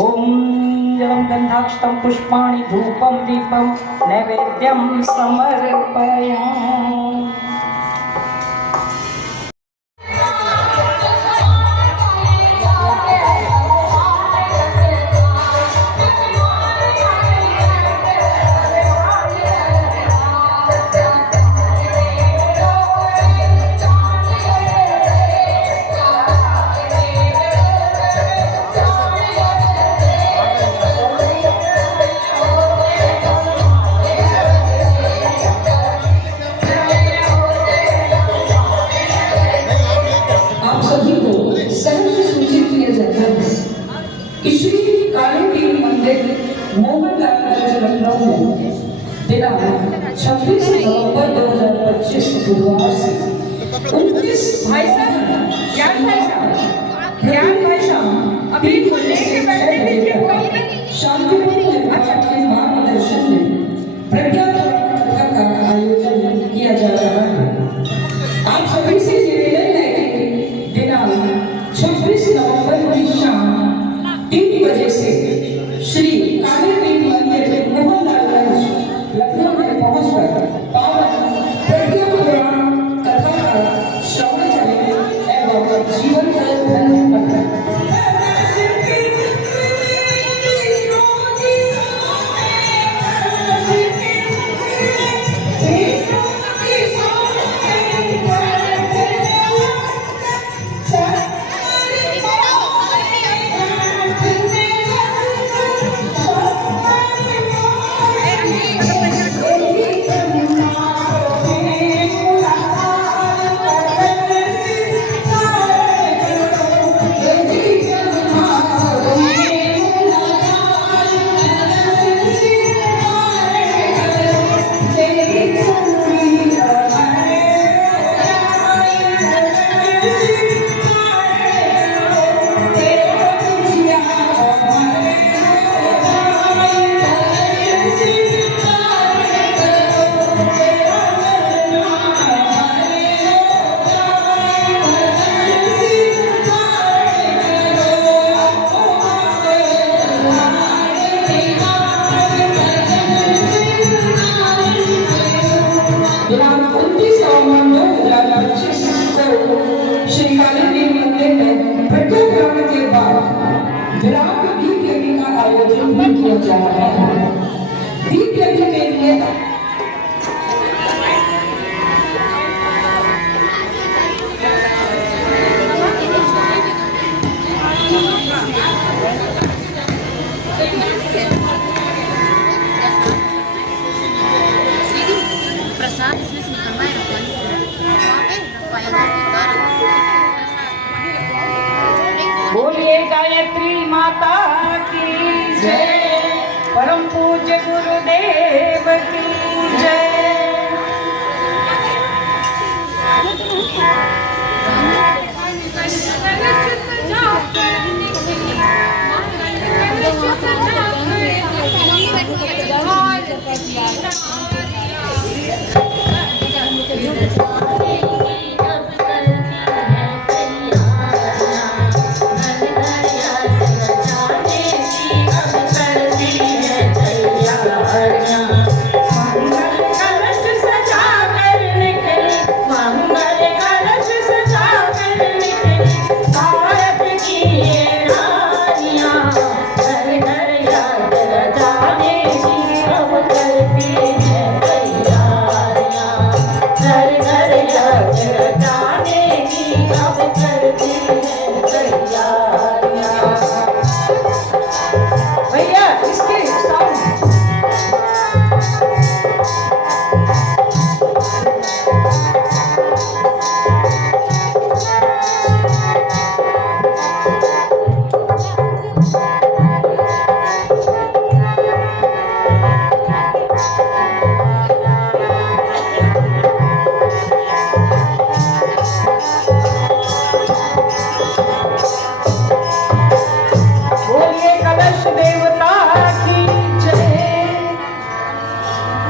ओम जलं गन्धाक्षतं पुष्पाणि धूपं दीपं नैवेद्यं समर्पयामि। दिनांक 26 नवंबर 2025 बुधवार से 29 भाई साहब अभी खुलने के बैठे दीजिए शांतिपूर्ण निर्वाचन के मार्गदर्शन में प्रज्ञा कथा का आयोजन किया जा रहा है। आप सभी से निवेदन है कि दिनांक 26 नवंबर की शाम 3 बजे से श्री काली देवी मंदिर मोहनलालगंज लखनऊ में पहुंचकर पावन प्रज्ञा पुराण कथा का श्रवण करें एवं जीवन का धन्य बनाएं। श्री काली देवी मंदिर में प्रज्ञा पुराण के बाद विराट दीप यज्ञ का आयोजन भी किया जा रहा है। दीप यज्ञ के लिए प्रसाद इसमें से निकलवा है बोलिए गायत्री माता की जय, परम पूज्य गुरुदेव की जय।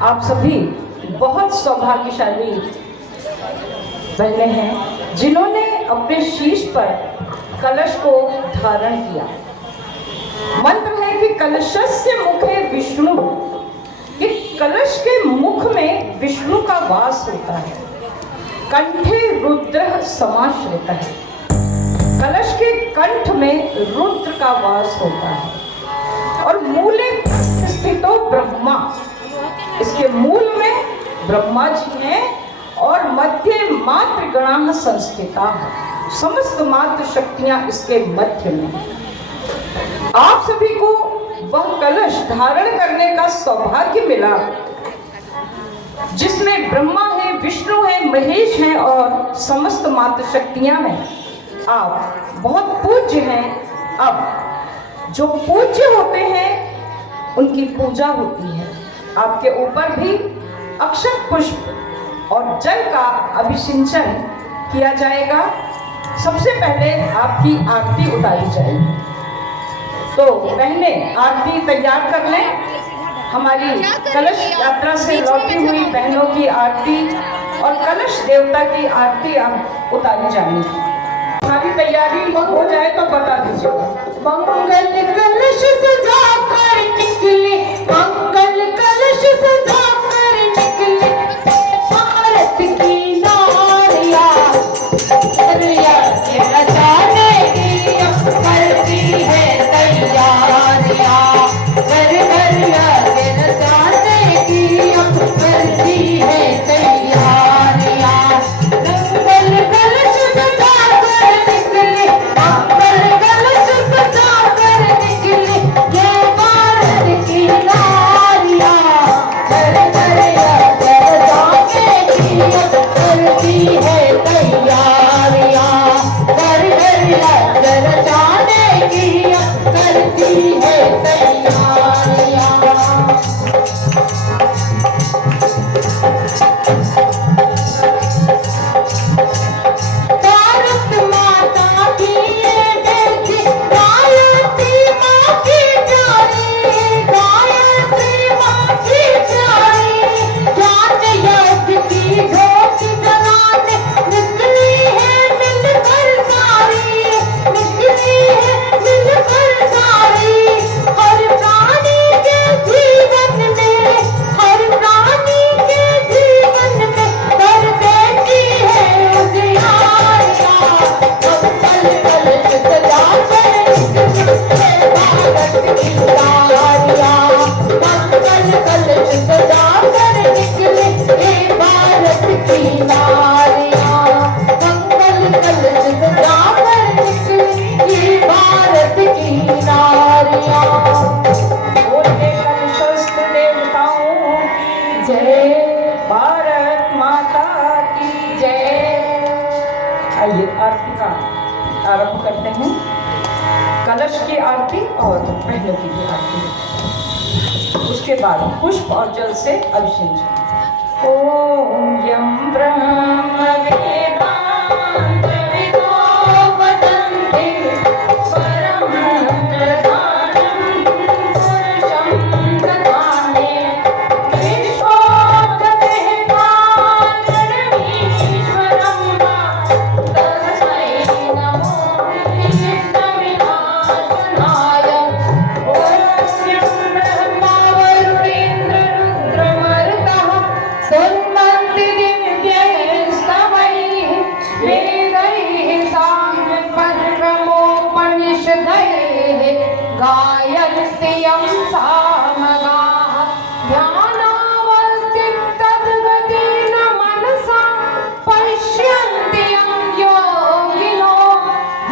आप सभी बहुत सौभाग्यशाली बने हैं जिन्होंने अपने शीश पर कलश को धारण किया। मंत्र है कि कलशस्य मुखे विष्णु, कि कलश के मुख में विष्णु का वास होता है। कंठे रुद्र समाश्रित है, कलश के कंठ में रुद्र का वास होता है। और मूले स्थितो ब्रह्मा, इसके मूल में ब्रह्मा जी हैं और मध्य मात्र गणा संस्थिता है, समस्त मात्र शक्तियां इसके मध्य में हैं। आप सभी को वह कलश धारण करने का सौभाग्य मिला जिसमें ब्रह्मा है, विष्णु है, महेश है और समस्त मात्र शक्तियां हैं। आप बहुत पूज्य हैं। अब जो पूज्य होते हैं उनकी पूजा होती है। आपके ऊपर भी अक्षत पुष्प और जल का अभिषिंचन किया जाएगा। सबसे पहले आपकी आरती उतारी जाएगी। तो पहले आरती तैयार कर लें। हमारी कलश यात्रा से लौटी हुई बहनों की आरती और कलश देवता की आरती अब उतारी जाएगी। हमारी तैयारी हो जाए तो बता दीजिएगा। मंगल कलश सजा कर निकले, मंगल कलश सजा कर निकले, भारत की नारियां रचाने की करती है तैयारियां, घर घर आगे रचाने की करती है तैयारियां। मंगल कलश सजा कर निकले, मंगल कलश सजा कर निकले, ये भारत की नारियां घर घर आगे रचाने की करती है तैयारियां, घर घर आगे रचाने की करती है तैयारियां। भारत माता की ये बेटी, गायत्री माँ की प्यारी, गायत्री माँ की प्यारी, ज्ञान यज्ञ की ज्योति जलाने निकली है मिलकर सारी, निकली है मिलकर सारी। हर प्राणी के जीवन में, हर प्राणी के जीवन में कर देती है उजियारियां। मंगल कलश सजा कर निकले भारत की नारियां, मंगल कलश सजा कर निकले भारत की नारियां, मंगल कलश सजा कर निकले भारत की नारियां। बोले कलशस्थ देवताओं की जय, भारत माता की जय। आइए आरती का आरंभ करते हैं। कलश की आरती और बहनों की भी आरती, उसके बाद पुष्प और जल से अभिषेचन। ओम यम ब्रह्म वेदांत विदो वदन्ति परम प्रधानं पुरुषं दधाने, विश्वोत्पत्तेः कारणमीश्वरं तस्मै नमो विष्णुविनाशनाय। ओम ब्रह्मा वरुणेन्द्र रुद्रमरुतः सुन्वन्ति दिव्यैस्तवैः वेदैः साङ्गपदक्रमोपनिषदैः गायन्त्यं सामगाः ध्यानावस्थितद्गतेन मनसा पश्यन्ति यं योगिनो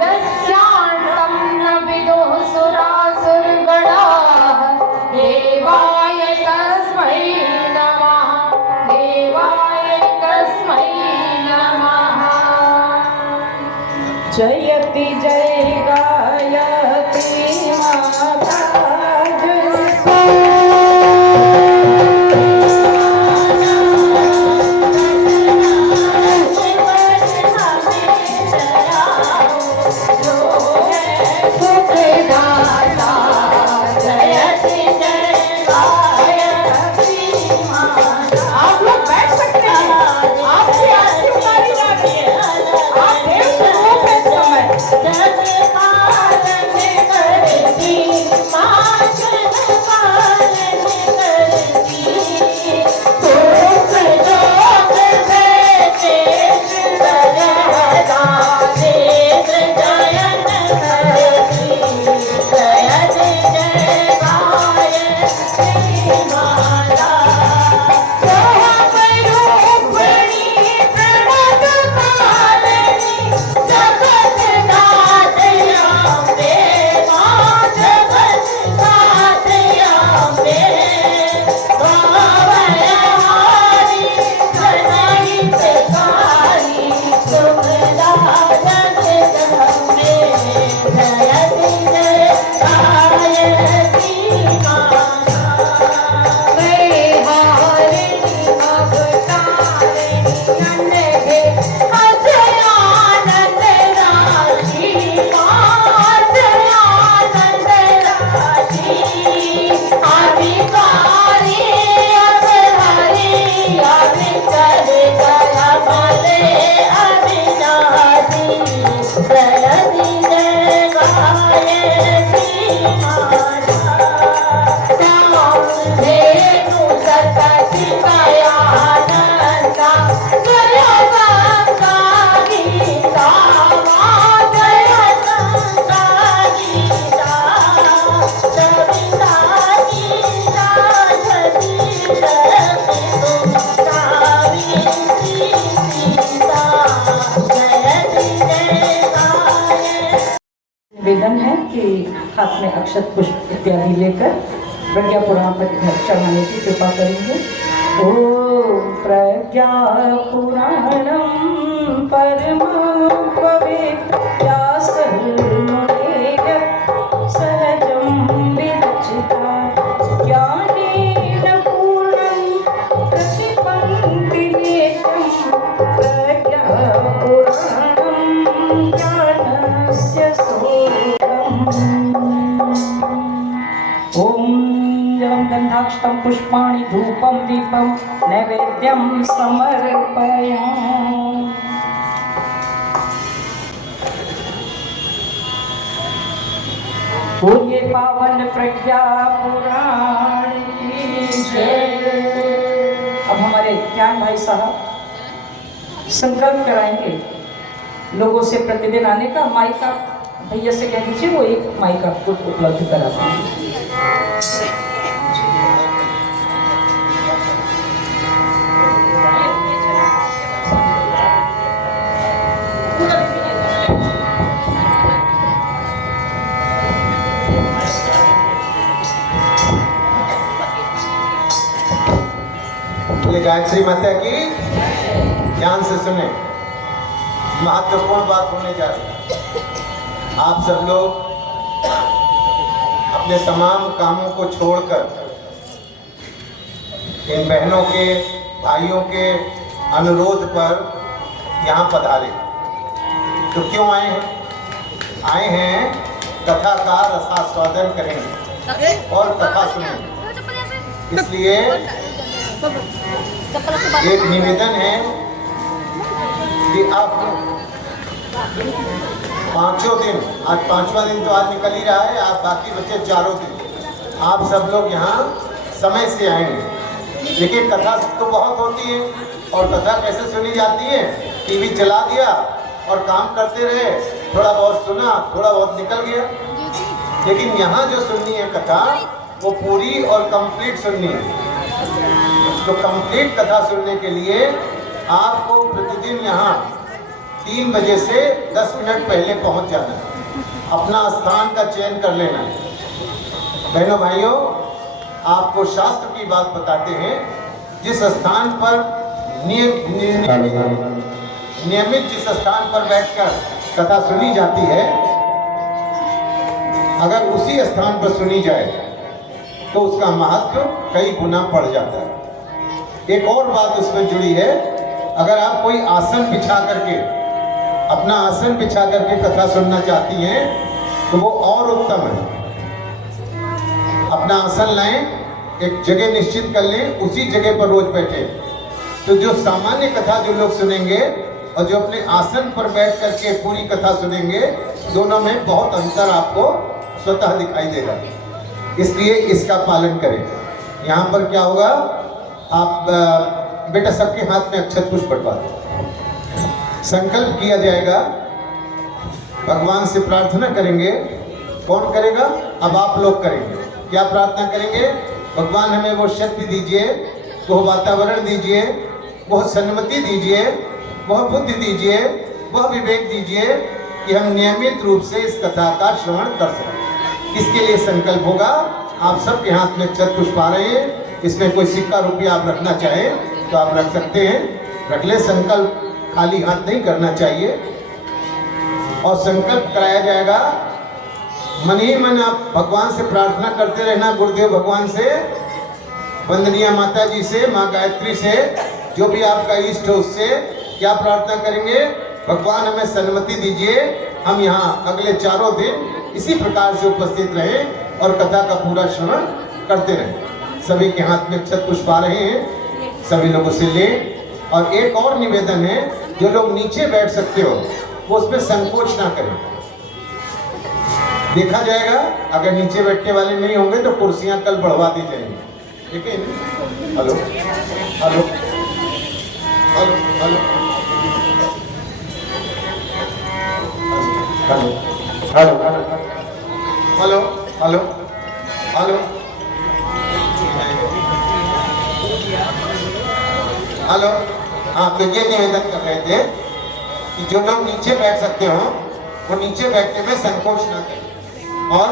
यस्यान्तं न विदुः सुरासुरगणाः। देवाय तस्मै नमः, देवाय तस्मै नमः। जयति जय गायत्री माता जय निवेदन है कि हाथ में अक्षत पुष्प इत्यादि लेकर प्रज्ञा पुराण पर चढ़ाने की कृपा करेंगे। ओम प्रज्ञा पुराणम परमं पवित्रं सहजं विरचिता ज्ञानेन पूर्णं प्रतिपन्ति नेत्रं प्रज्ञापुराणं ज्ञानस्य स्वरूपम्। ॐ जलं गन्धाक्षतं पुष्पाणि धूपं दीपं नैवेद्यं समर्पयामि। बोलिए पावन प्रज्ञा पुराण की जय। अब हमारे ज्ञान भाई साहब संकल्प कराएंगे लोगों से प्रतिदिन आने का। माइक आप भैया से कह दीजिए, वो एक माइक आपको उपलब्ध कराते हैं। ये गायत्री माता की ध्यान से सुने, महत्वपूर्ण बात होने जा रही है। आप सब लोग अपने तमाम कामों को छोड़कर इन बहनों के भाइयों के अनुरोध पर यहाँ पधारे। तो क्यों आए हैं? आए हैं कथा का रसास्वादन करेंगे और कथा सुनेंगे। इसलिए एक निवेदन है कि आप पांचों दिन, आज पांचवा दिन तो आज निकल ही रहा है, आप बाकी बचे चारों दिन आप सब लोग यहाँ समय से आएंगे। लेकिन कथा तो बहुत होती है, और कथा कैसे सुनी जाती है? टीवी चला दिया और काम करते रहे, थोड़ा बहुत सुना, थोड़ा बहुत निकल गया। लेकिन यहाँ जो सुननी है कथा, वो पूरी और कंप्लीट सुननी है। तो कंप्लीट कथा सुनने के लिए आपको प्रतिदिन यहाँ 3 बजे से 10 मिनट पहले पहुँच जाना है। अपना स्थान का चयन कर लेना है। बहनों भाइयों, आपको शास्त्र की बात बताते हैं। जिस स्थान पर नियमित जिस स्थान पर बैठकर कथा सुनी जाती है, अगर उसी स्थान पर सुनी जाए तो उसका महत्व कई गुना बढ़ जाता है। एक और बात उसमें जुड़ी है, अगर आप कोई आसन बिछा करके, अपना आसन बिछा करके कथा सुनना चाहती हैं तो वो और उत्तम है। अपना आसन लाएं, एक जगह निश्चित कर लें, उसी जगह पर रोज बैठे। तो जो सामान्य कथा जो लोग सुनेंगे और जो अपने आसन पर बैठ करके पूरी कथा सुनेंगे, दोनों में बहुत अंतर आपको स्वतः दिखाई देगा। इसलिए इसका पालन करें। यहाँ पर क्या होगा, आप बेटा सबके हाथ में अक्षत पुष्प बंटवा दें। संकल्प किया जाएगा, भगवान से प्रार्थना करेंगे। कौन करेगा? अब आप लोग करेंगे। क्या प्रार्थना करेंगे? भगवान हमें वो शक्ति दीजिए, वो वातावरण दीजिए, वह सन्मति दीजिए, वह बुद्धि दीजिए, वह विवेक दीजिए कि हम नियमित रूप से इस कथा का श्रवण कर सकें। इसके लिए संकल्प होगा। आप सबके हाथ में अक्षत पुष्प आ रहे हैं। इसमें कोई सिक्का रुपया आप रखना चाहें तो आप रख सकते हैं, रख ले। संकल्प खाली हाथ नहीं करना चाहिए। और संकल्प कराया जाएगा, मन ही मन आप भगवान से प्रार्थना करते रहना। गुरुदेव भगवान से, वंदनीय माता जी से, माँ गायत्री से, जो भी आपका इष्ट हो उससे क्या प्रार्थना करेंगे? भगवान हमें सन्मति दीजिए, हम यहाँ अगले चारों दिन इसी प्रकार से उपस्थित रहें और कथा का पूरा श्रवण करते रहें। सभी के हाथ में अक्षत पुष्प आ रहे हैं, सभी लोगों से लें। और एक और निवेदन है, जो लोग नीचे बैठ सकते हो वो उसमें संकोच ना करें। देखा जाएगा, अगर नीचे बैठने वाले नहीं होंगे तो कुर्सियां कल बढ़वा दी जाएंगी। लेकिन hello hello hello hello hello hello hello hello hello. हाँ, तो ये निवेदन कर रहे थे कि जो लोग नीचे बैठ सकते हो वो नीचे बैठने में संकोच ना करें और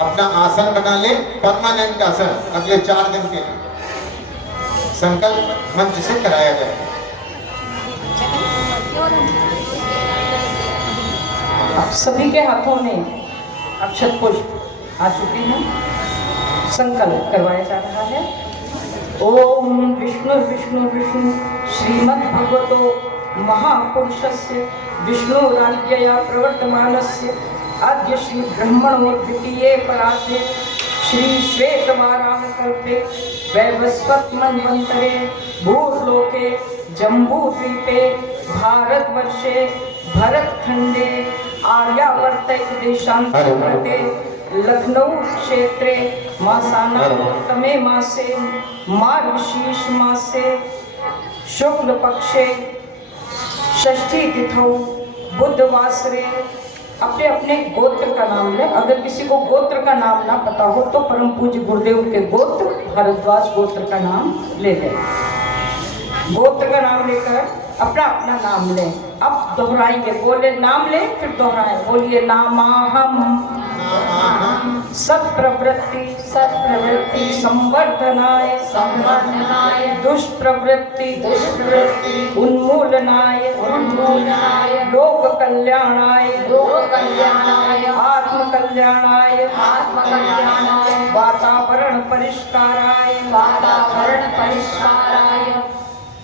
अपना आसन बना ले, परमानेंट आसन अगले 4 दिन के लिए संकल्प मंच से कराया जाए। आप सभी के हाथों में अक्षत पुष्प आ चुके हैं। संकल्प करवाया जा रहा है। ओम विष्णु विष्णु विष्णु श्रीमद् भगवतो महापुरुषस्य विष्णु राज्ञया प्रवर्तमानस्य आद्य श्री ब्रह्मणो द्वितीये पराते श्री श्वेतवाराह कल्पे वैवस्वत मन्वन्तरे भूर्लोके जम्बूद्वीपे भारतवर्षे भरतखंडे आर्यावर्त देशांतर्गते लखनऊ क्षेत्रे मासानातमे मासे मार्गशीर्ष मासे शुक्ल पक्षे षष्ठी तिथौ बुधवासरे अपने अपने गोत्र का नाम ले। अगर किसी को गोत्र का नाम ना पता हो तो परम पूज्य गुरुदेव के गोत्र भारद्वाज गोत्र का नाम ले ले। गोत्र का नाम लेकर अपना अपना नाम ले। अब दोहराएंगे, बोले नाम ले फिर दोहराए, बोलिए नामाहम सत्प्रवृत्ति सत्प्रवृत्ति संवर्धनाय संवर्धनाय दुष्प्रवृत्ति दुष्प्रवृत्ति उन्मूलनाय उन्मूलनाय लोक कल्याणाय लोक कल्याणाय आत्म कल्याणाय आत्मकल्याणाय वातावरण परिष्काराय वातावरण परिष्काराय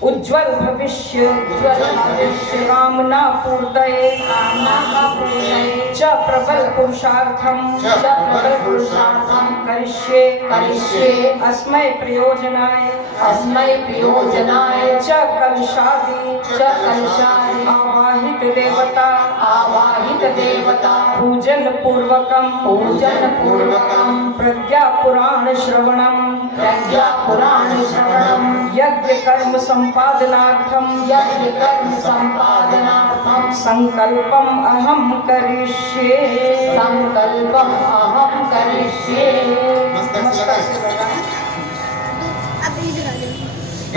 उज्ज्वल भविष्य उज्ज्वल भविष्य कामना पूर्तये कामना पूर्तये च प्रबल पुरुषार्थम च प्रबल पुरुषार्थम करिष्ये करिष्ये अस्मै प्रयोजनाय अस्मै प्रयोजनाय च कलशादि च कलशादि आवाहित देवता आवाहित देवता पूजन पूर्वकम पूजन पूर्वकम प्रज्ञा पुराण श्रवणम प्रज्ञा पुराण श्रवणम यज्ञ कर्म संपादनार्थम यज्ञ कर्म संपादनार्थम संकल्पम अहम करिष्ये। संकल्पम अहम करिष्ये। मस्तक से लगाएं।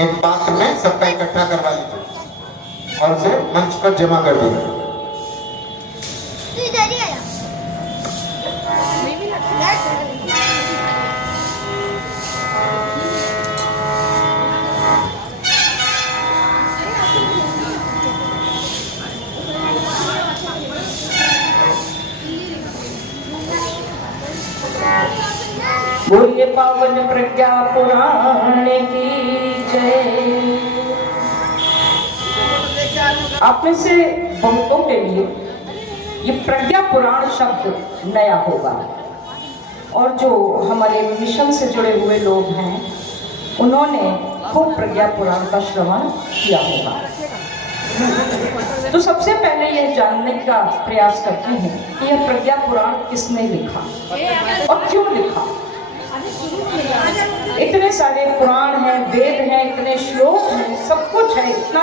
एक पात्र में सबका इकट्ठा करवा लीजिए और उसे मंच पर जमा कर दीजिए। बोलिए पावन प्रज्ञा पुराण की जय। आप में से बहुतों के लिए ये प्रज्ञा पुराण शब्द नया होगा और जो हमारे मिशन से जुड़े हुए लोग हैं उन्होंने खूब प्रज्ञा पुराण का श्रवण किया होगा। तो सबसे पहले यह जानने का प्रयास करते हैं कि यह प्रज्ञा पुराण किसने लिखा और क्यों लिखा। इतने सारे पुराण हैं, वेद हैं, इतने श्लोक हैं, सब कुछ है, इतना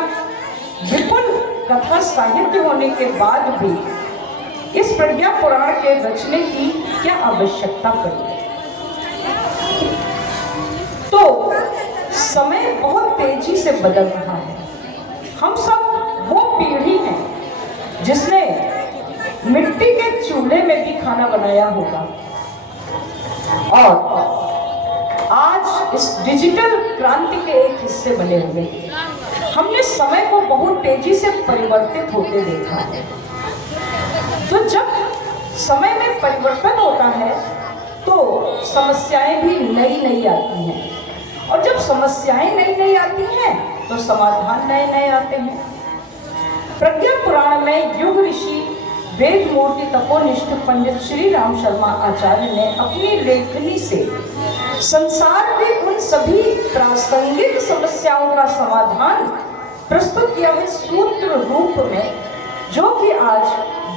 विपुल कथा साहित्य होने के बाद भी इस प्रज्ञा पुराण के रचने की क्या आवश्यकता पड़ी। तो समय बहुत तेजी से बदल रहा है। हम सब वो पीढ़ी है जिसने मिट्टी के चूल्हे में भी खाना बनाया होगा और आज इस डिजिटल क्रांति के एक हिस्से बने हुए हमने समय को बहुत तेजी से परिवर्तित होते देखा है। तो जब समय में परिवर्तन होता है तो समस्याएं भी नई नई आती हैं और जब समस्याएं नई नई आती हैं तो समाधान नए नए आते हैं। प्रज्ञा पुराण में युग ऋषि वेद मूर्ति तपोनिष्ठ पंडित श्री राम शर्मा आचार्य ने अपनी लेखनी से संसार के उन सभी प्रासंगिक समस्याओं का समाधान प्रस्तुत किया है सूत्र रूप में, जो कि आज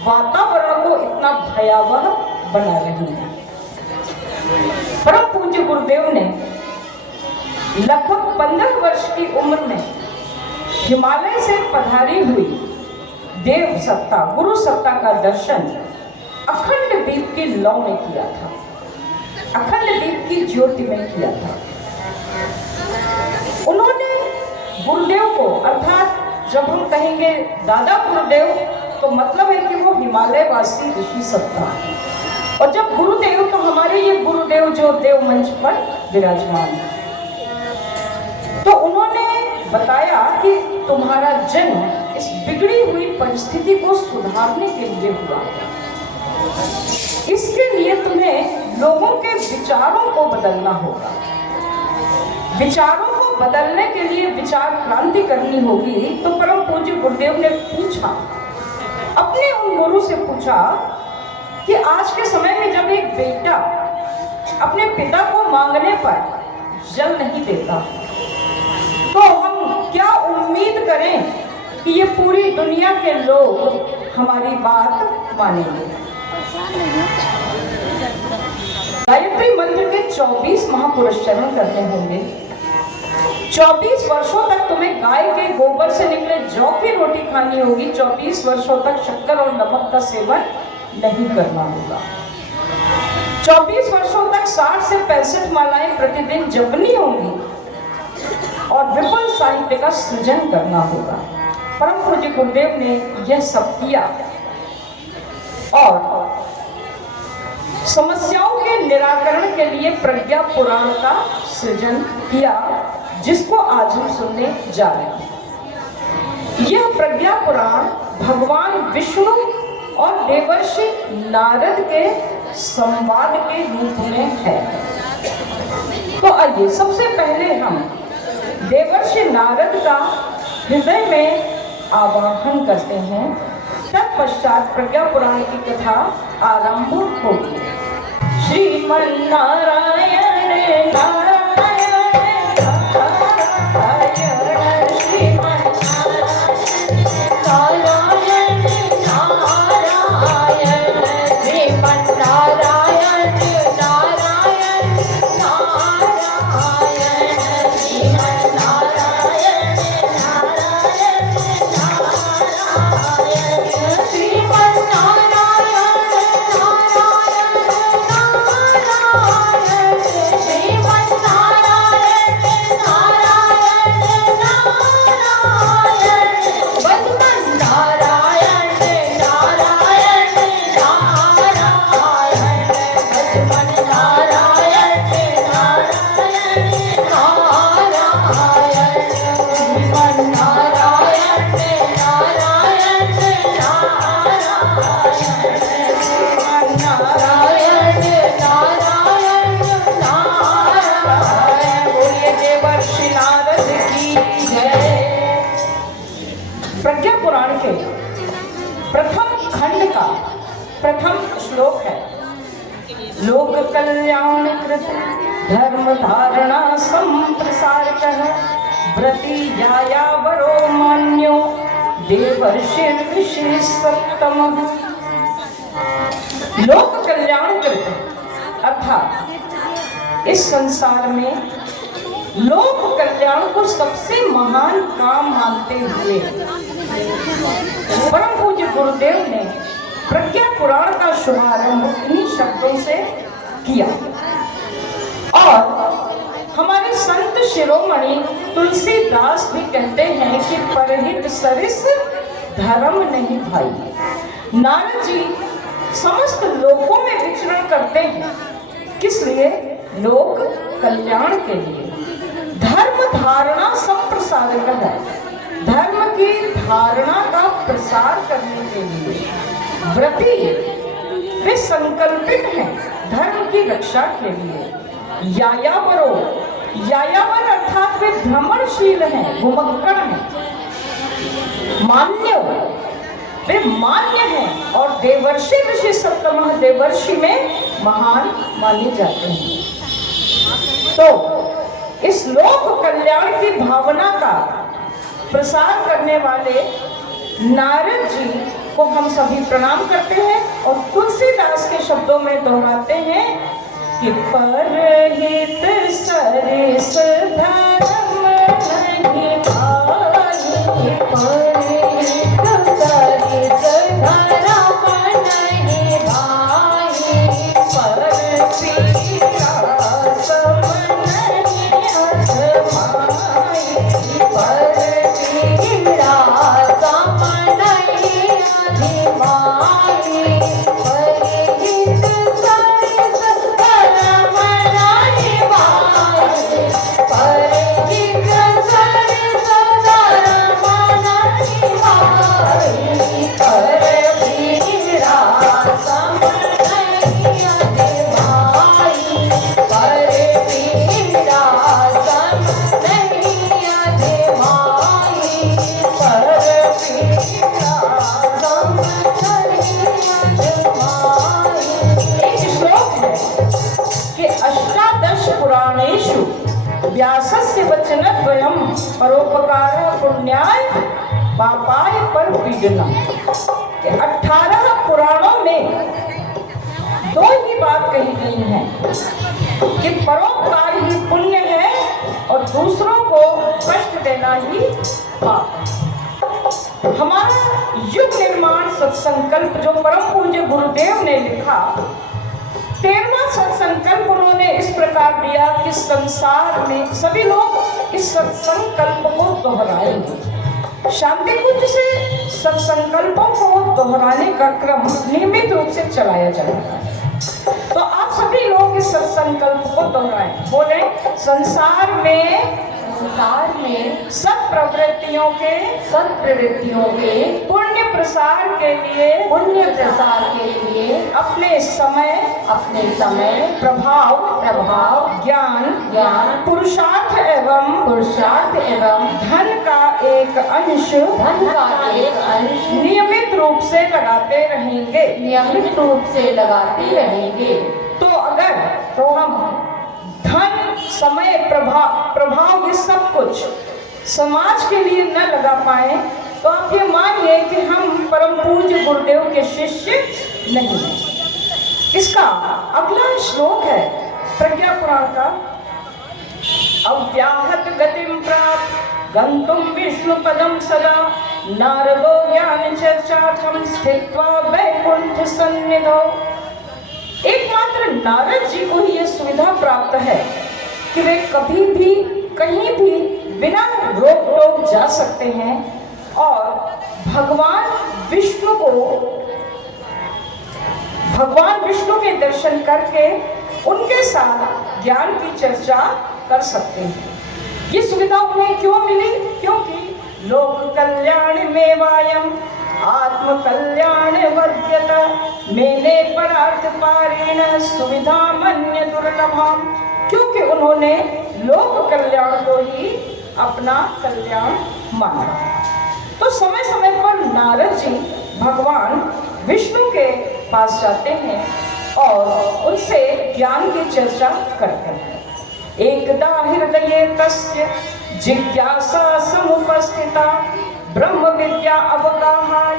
वातावरण को इतना भयावह बना रही है। परम पूज्य गुरुदेव ने लगभग 15 वर्ष की उम्र में हिमालय से पधारी हुई देव सत्ता, गुरु सत्ता का दर्शन अखंड दीप की लौ में किया था, अखंड दीप की ज्योति में किया था। उन्होंने गुरुदेव को, अर्थात जब हम कहेंगे दादा गुरुदेव तो मतलब है कि वो हिमालयवासी ऋषि सत्ता है। और जब गुरुदेव, तो हमारे ये गुरुदेव जो देव मंच पर विराजमान है, तो उन्होंने बताया कि तुम्हारा जन्म इस बिगड़ी हुई परिस्थिति को सुधारने के लिए हुआ है। इसके लिए तुम्हें लोगों के विचारों को बदलना होगा। विचारों को बदलने के लिए विचार क्रांति करनी होगी। तो परम पूज्य गुरुदेव ने पूछा, अपने उन गुरु से पूछा कि आज के समय में जब एक बेटा अपने पिता को मांगने पर जल नहीं देता, तो हम क्या उम्मीद करें कि ये पूरी दुनिया के लोग हमारी बात मानेंगे। गायत्री मंत्र के 24 महापुरुष चरण करने होंगे। 24 वर्षों तक तुम्हें गाय के गोबर से निकले जौ की रोटी खानी होगी। 24 वर्षों तक शक्कर और नमक का सेवन नहीं करना होगा। 24 वर्षों तक 60 से 65 मालाएं प्रतिदिन जपनी होंगी और विपुल साहित्य का सृजन करना होगा। परम पूज्य गुरुदेव ने यह सब किया और समस्याओं के निराकरण के लिए प्रज्ञा पुराण का सृजन किया, जिसको आज हम सुनने जा रहे हैं। यह प्रज्ञा पुराण भगवान विष्णु और देवर्षि नारद के संवाद के रूप में है। तो आइए सबसे पहले हम देवर्षि नारद का हृदय में आवाहन करते हैं, तत्पश्चात प्रज्ञा पुराण की कथा आरंभ होगी। श्रीमन्नारायण नारायण नारायण श्रीमन्नारायण नारायण नारायण श्रीमन्नारायण नारायण नारायण श्रीमन्नारायण प्रज्ञा पुराण के प्रथम खंड का प्रथम श्लोक है। लोक कल्याण कृत धर्म धारणा संप्रसारकः व्रति यायावरो मान्यो देवर्षि सप्तमः। लोक कल्याण कृत अर्थात इस संसार में लोक कल्याण को सबसे महान काम मानते हुए परम पूज्य गुरुदेव ने प्रज्ञा पुराण का शुभारंभ इन्हीं शब्दों से किया। और हमारे संत शिरोमणि तुलसीदास भी कहते हैं कि परहित सरिस धर्म नहीं भाई। नारद जी समस्त लोकों में विचरण करते हैं, किस लिए? लोक कल्याण के लिए। धर्म धारणा संप्रसारक है, धर्म की धारणा का प्रसार करने के लिए। व्रति वे संकल्पित हैं धर्म की रक्षा के लिए। यायावरो, यायावर अर्थात वे भ्रमणशील हैं, घुमक्कड़ हैं। मान्य, वे मान्य हैं। और देवर्षि ऋषि सप्तमः, देवर्षि में महान माने जाते हैं। तो इस लोक कल्याण की भावना का प्रसार करने वाले नारद जी को हम सभी प्रणाम करते हैं और तुलसीदास के शब्दों में दोहराते हैं कि परहित सरिस धर्म नहीं भाई, परहित सरिस धर्म नहीं भाई, पर पीड़ा सम नहीं अधमाई, पर पीड़ा सम नहीं व्यासस्य वचनद्वयं परोपकार पुण्याय पापाय पर पीडनम। 18 पुराणों में 2 ही बात कही गई है कि परोपकार ही पुण्य है और दूसरों को कष्ट देना ही पाप है। हमारा युग निर्माण सत्संकल्प जो परम पूज्य गुरुदेव ने लिखा, 13वां सत्संकल्प उन्होंने इस प्रकार दिया कि संसार में सभी लोग इस सत्संकल्प को दोहराएंगे। शांति कुंज से सत्संकल्पों को दोहराने का क्रम नियमित रूप से चलाया जा रहा है। तो आप सभी लोग इस सत्संकल्प को दोहराएं। बोले, संसार में सब प्रवृत्तियों के पुण्य प्रसार के लिए अपने समय प्रभाव ज्ञान पुरुषार्थ एवं धन का एक अंश नियमित रूप से लगाते रहेंगे। तो अगर हम धन समय प्रभाव ये सब कुछ समाज के लिए न लगा पाए तो आप ये मानिए कि हम परम पूज्य गुरुदेव के शिष्य नहीं हैं। इसका अगला श्लोक है प्रज्ञा पुराण का। अव्याहत गतिम प्राप्त गंतुम विष्णु पदम सदा नारदो ज्ञान चर्चार्थम स्थित्वा वैकुंठ सन्निधौ। एकमात्र नारद जी को ही यह सुविधा प्राप्त है कि वे कभी भी कहीं भी बिना रोक टोक जा सकते हैं और भगवान विष्णु के दर्शन करके उनके साथ ज्ञान की चर्चा कर सकते हैं। ये सुविधा उन्हें क्यों मिली? क्योंकि लोक कल्याण में वायम आत्म कल्याण वर्ध्यता मेने परार्थ पारेण सुविधा मन्य दुर्लभम। क्योंकि उन्होंने लोक कल्याण को ही अपना कल्याण माना। तो समय समय पर नारद जी भगवान विष्णु के पास जाते हैं और उनसे ज्ञान की चर्चा करते हैं। एकदा हृदये तस्य जिज्ञासा समुपस्थिता ब्रह्म विद्या अवगाहाय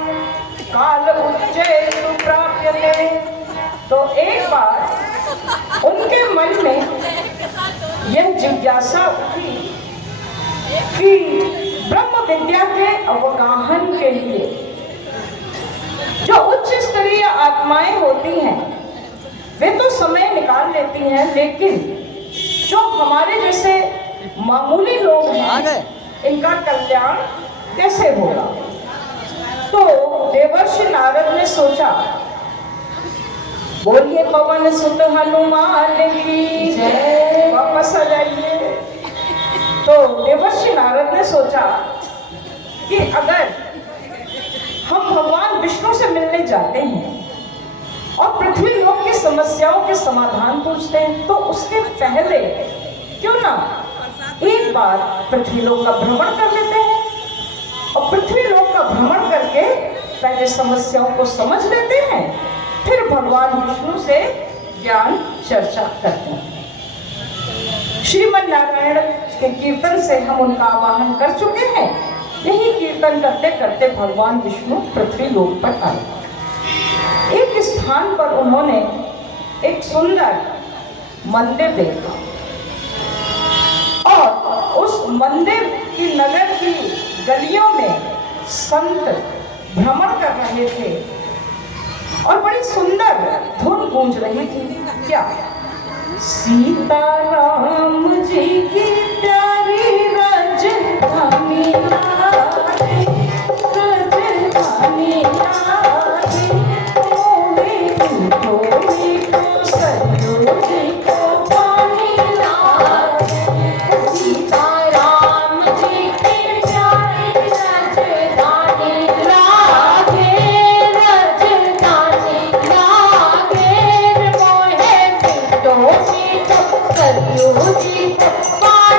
काल उच्चैः प्राप्यते। तो एक बार उनके मन में यह जिज्ञासा उठी कि ब्रह्म विद्या के अवगाहन के लिए जो उच्च स्तरीय आत्माएं होती हैं वे तो समय निकाल लेती हैं, लेकिन जो हमारे जैसे मामूली लोग हैं इनका कल्याण कैसे होगा? तो देवर्षि नारद ने सोचा, बोलिए पवन सुत हनुमान की जय, वापस आ जाइए। तो देवर्षि नारद ने सोचा कि अगर हम भगवान विष्णु से मिलने जाते हैं और पृथ्वी लोक की समस्याओं के समाधान पूछते हैं तो उसके पहले क्यों ना एक बार पृथ्वी लोक का भ्रमण कर लेते हैं और पृथ्वी लोक का भ्रमण करके पहले समस्याओं को समझ लेते हैं, फिर भगवान विष्णु से ज्ञान चर्चा करते हैं। श्रीमद् नारायण के कीर्तन से हम उनका आवाहन कर चुके हैं। यही कीर्तन करते करते भगवान विष्णु पृथ्वी लोक पर आए। एक स्थान पर उन्होंने एक सुंदर मंदिर देखा और उस मंदिर की नगर की गलियों में संत भ्रमण कर रहे थे और बड़ी सुंदर धुन गूंज रही थी। क्या? सीताराम जी की प्यारी राजधानी राजधानी पानी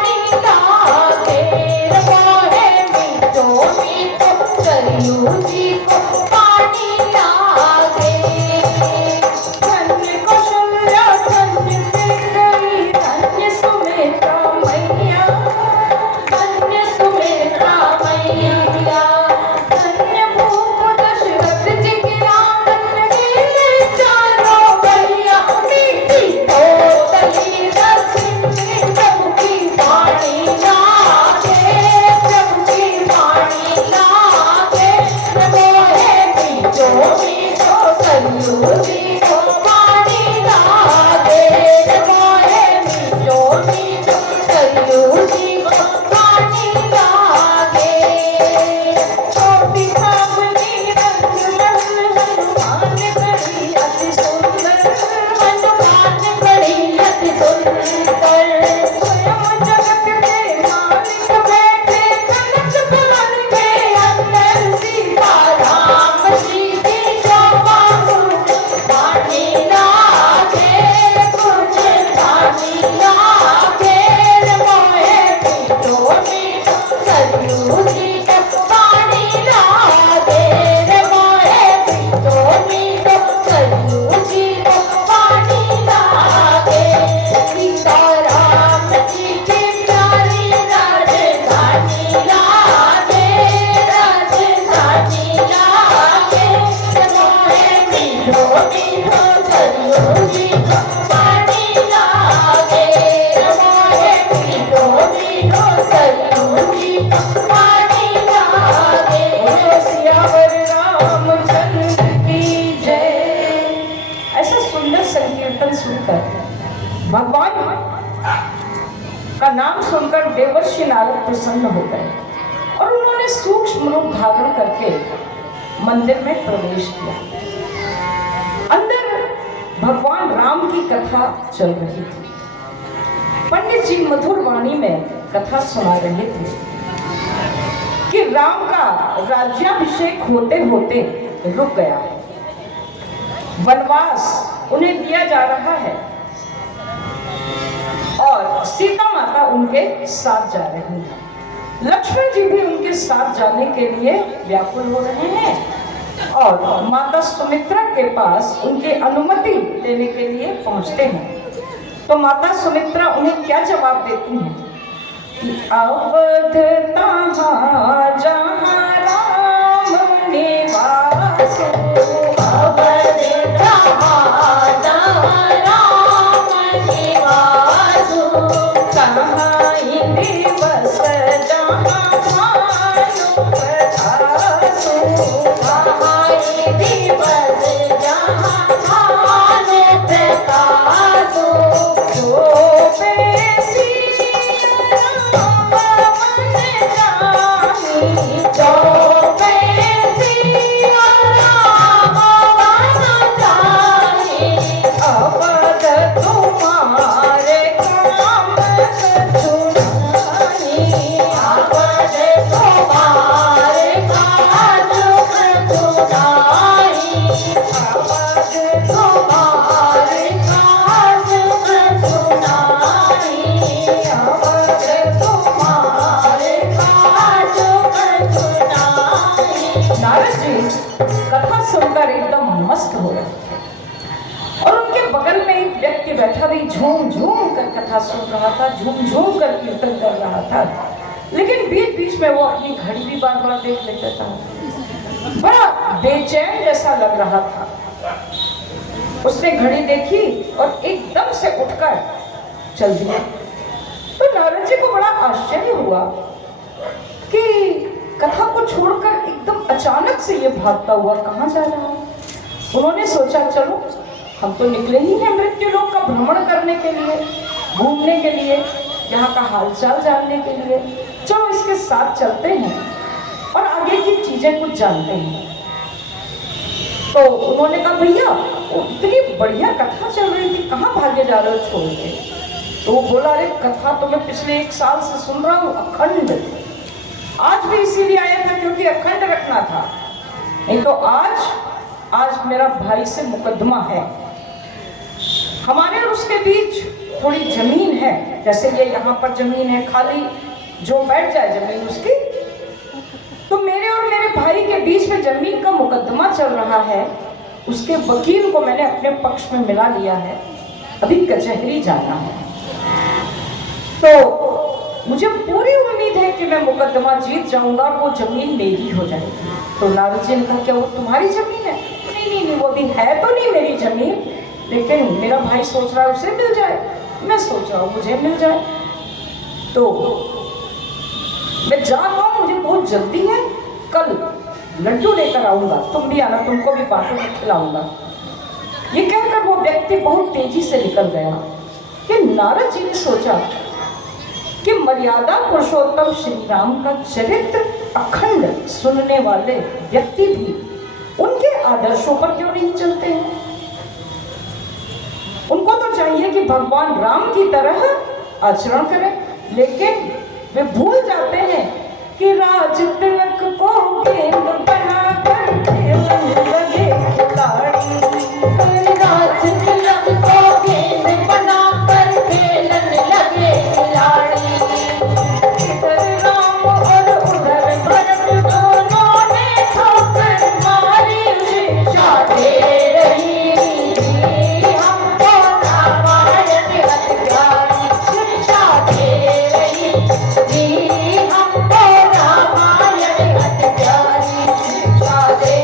वचन सुनकर, भगवान का नाम सुनकर देवर्षि नारद प्रसन्न हो गए और उन्होंने सूक्ष्म रूप धारण करके मंदिर में प्रवेश किया। अंदर भगवान राम की कथा चल रही थी। पंडित जी मधुर वाणी में कथा सुना रहे थे कि राम का राज्याभिषेक होते होते रुक गया है, वनवास उन्हें दिया जा रहा है और सीता माता उनके साथ जा रही है। लक्ष्मण जी भी उनके साथ जाने के लिए व्याकुल हो रहे हैं और माता सुमित्रा के पास उनके अनुमति लेने के लिए पहुंचते हैं। तो माता सुमित्रा उन्हें क्या जवाब देती हैं कि अवध तहाँ जहाँ राम निवास, अवध तहाँ जहाँ राम निवास, तहाँ दिवस जहाँ भानु प्रकाशु, तहाँ दिवस जहाँ भानु प्रकाशु, जो बेसी राम मन जानी, जो बेसी राम मन जानी, अवध तुम्हारे काम सुनानी, अवध तुम्हारे काज सुनाई, अवध तुम्हारे काज सुनाई, अवध तुम्हारे काज सुनाई। नारद जी कथा सुनकर एकदम मस्त हो रहे और उनके बगल में एक व्यक्ति बैठा भी झूम झूम कर कथा सुन रहा था, झूम झूम कर कीर्तन कर रहा था। लेकिन बीच बीच में वो अपनी घड़ी भी बार बार देख लेता था, बड़ा बेचैन जैसा लग रहा था। उसने घड़ी देखी और एकदम से उठकर चल दिया। तो नारद जी को बड़ा आश्चर्य हुआ कि कथा को छोड़कर एकदम अचानक से ये भागता हुआ कहाँ जा रहा है। उन्होंने सोचा चलो हम तो निकले ही हैं मृत्यु लोक का भ्रमण करने के लिए, घूमने के लिए, यहाँ का हालचाल जानने के लिए, चलो इसके साथ चलते हैं और आगे की चीजें कुछ जानते हैं। तो उन्होंने कहा भैया वो इतनी बढ़िया कथा चल रही थी, कहाँ भागे जा रहे हो छोड़ के। तो वो बोला अरे कथा तो मैं पिछले 1 साल से सुन रहा हूँ अखंड, आज भी इसीलिए आया था क्योंकि अखंड रखना था, नहीं तो आज मेरा भाई से मुकदमा है। हमारे और उसके बीच थोड़ी जमीन है, जैसे ये यहाँ पर जमीन है खाली, जो बैठ जाए जमीन उसकी। तो मेरे और मेरे भाई के बीच में जमीन का मुकदमा चल रहा है, उसके वकील को मैंने अपने पक्ष में मिला लिया है, अभी कचहरी जाना है। तो मुझे पूरी उम्मीद है कि मैं मुकदमा जीत जाऊंगा, वो जमीन मेरी हो जाएगी। तो नारद जी ने कहा क्या वो तुम्हारी जमीन है? नहीं, वो भी है तो नहीं मेरी जमीन, लेकिन मेरा भाई सोच रहा है उसे मिल जाए, मैं सोच रहा हूँ मुझे मिल जाए। तो मैं जा रहा हूँ, मुझे बहुत जल्दी है, कल लड्डू लेकर आऊंगा, तुम भी आना, तुमको भी बातों में खिलाऊंगा। ये कहकर वो व्यक्ति बहुत तेजी से निकल गया। कि नारद जी ने सोचा कि मर्यादा पुरुषोत्तम श्री राम का चरित्र अखंड सुनने वाले व्यक्ति भी उनके आदर्शों पर क्यों नहीं चलते हैं। उनको तो चाहिए कि भगवान राम की तरह आचरण करें, लेकिन वे भूल जाते हैं कि राज तिलक को गेंद बनाकर खेलने लगे खिलाड़ी, राज तिलक को गेंद बनाकर खेलने लगे खिलाड़ी, इधर राम और उधर भरत दोनों ने ठोकर मारी, शिक्षा दे रही हमको रामायण हथियारी, शिक्षा दे रही हमको रामायण हथियारी, शिक्षा दे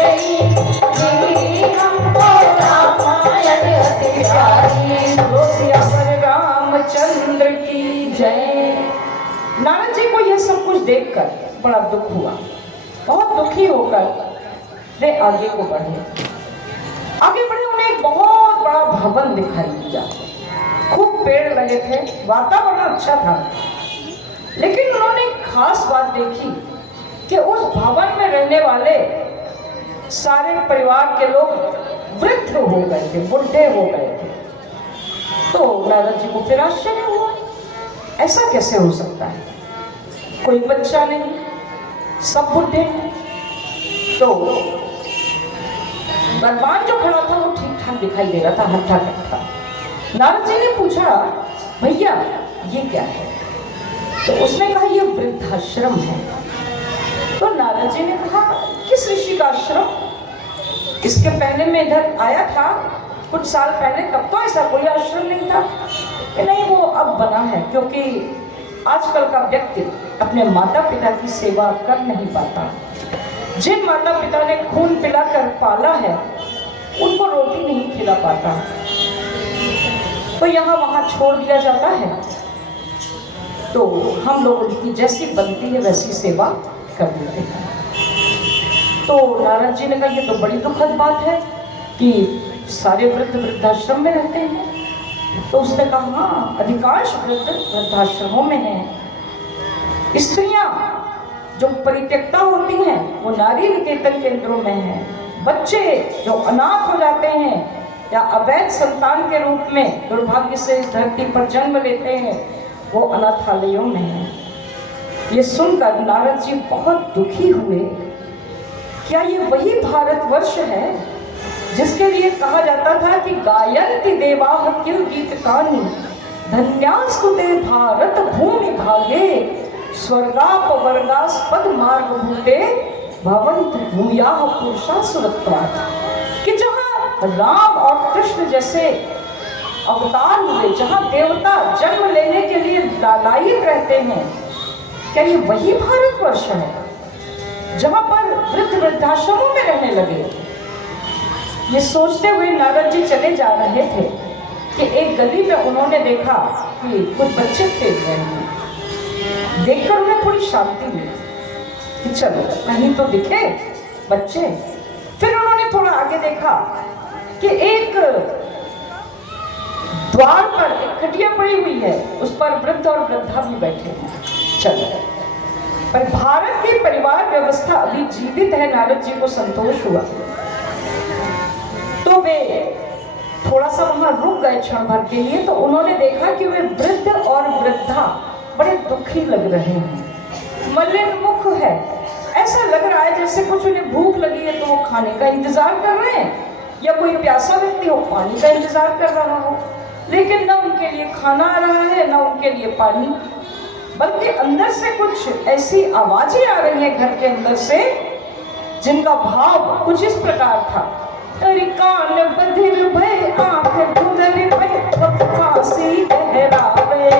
रही हमको रामायण हथियारी। रोसिया पर रामचंद्र की जय। नारद जी को यह सब कुछ देखकर बड़ा दुख हुआ, बहुत दुखी होकर वे आगे बढ़े। उन्हें एक बहुत बड़ा भवन दिखाई दिया, खूब पेड़ लगे थे, वातावरण अच्छा था। लेकिन उन्होंने एक खास बात देखी कि उस भवन में रहने वाले सारे परिवार के लोग वृद्ध हो गए थे, बुढ़े हो गए थे। तो नारद जी को फिर आश्चर्य हुआ, ऐसा कैसे हो सकता है, कोई बच्चा नहीं, सब बुढ़े हैं। तो बलवान जो खड़ा था वो ठीक ठाक दिखाई दे रहा था, हट्ठा कट्ठा। नारद जी ने पूछा, भैया ये क्या है? तो उसने कहा ये वृद्धाश्रम है। तो नारद जी ने कहा, किस ऋषि का आश्रम? इसके पहले मैं इधर आया था कुछ साल पहले, तब तो ऐसा कोई आश्रम नहीं था। कि नहीं, वो अब बना है, क्योंकि आजकल का व्यक्ति अपने माता पिता की सेवा कर नहीं पाता। जिन माता पिता ने खून पिलाकर पाला है उनको रोटी नहीं खिला पाता, तो यहाँ वहाँ छोड़ दिया जाता है। तो हम लोग उनकी जैसी बनती है वैसी सेवा कर देते हैं। तो नारद जी ने कहा, ये तो बड़ी दुखद बात है कि सारे वृद्ध वृद्धाश्रम में रहते हैं। तो उसने कहा, हाँ, अधिकांश वृद्ध वृद्धाश्रमों में हैं। स्त्रियां जो परित्यक्ता होती हैं वो नारी निकेतन केंद्रों में हैं। बच्चे जो अनाथ हो जाते हैं या अवैध संतान के रूप में दुर्भाग्य से इस धरती पर जन्म लेते हैं वो अनाथालयों में हैं। ये सुनकर नारद जी बहुत दुखी हुए। क्या ये वही भारतवर्ष है जिसके लिए कहा जाता था कि गायन्ति देवाः किल गीतकानि धन्यास्तुते भारत भूमि भागे स्वर्गापवर्गास्पद मार्गभूते भवन्ति भूयाः पुरुषा सुरत्वात्। कि जहाँ राम और कृष्ण जैसे अवतार हुए, जहाँ देवता जन्म लेने के लिए लालायित रहते हैं, क्या ये वही भारतवर्ष है जहाँ पर वृद्ध वृद्धाश्रमों में रहने लगे? ये सोचते हुए नारद जी चले जा रहे थे कि एक गली में उन्होंने देखा कि कुछ बच्चे खेल रहे हैं। देखकर उन्हें थोड़ी शांति मिली कि चलो कहीं तो दिखे बच्चे। फिर उन्होंने थोड़ा आगे देखा कि एक द्वार पर एक खटिया पड़ी हुई है, उस पर वृद्ध और वृद्धा भी बैठे हैं। चलो, पर भारत की परिवार व्यवस्था अभी जीवित है, नारद जी को संतोष हुआ। तो वे थोड़ा सा वहां रुक गए क्षण भर के लिए। तो उन्होंने देखा कि वे वृद्ध और वृद्धा बड़े दुखी लग रहे हैं, मलिन मुख है। ऐसा लग रहा है जैसे कुछ उन्हें भूख लगी है तो वो खाने का इंतजार कर रहे हैं, या कोई प्यासा व्यक्ति हो पानी का इंतजार कर रहा हो, लेकिन न उनके लिए खाना आ रहा है न उनके लिए पानी, बल्कि अंदर से कुछ ऐसी आवाजें आ रही हैं घर के अंदर से जिनका भाव कुछ इस प्रकार था, अरे कान बधिर भय आंख धुंधली भय फांसी बहरावे,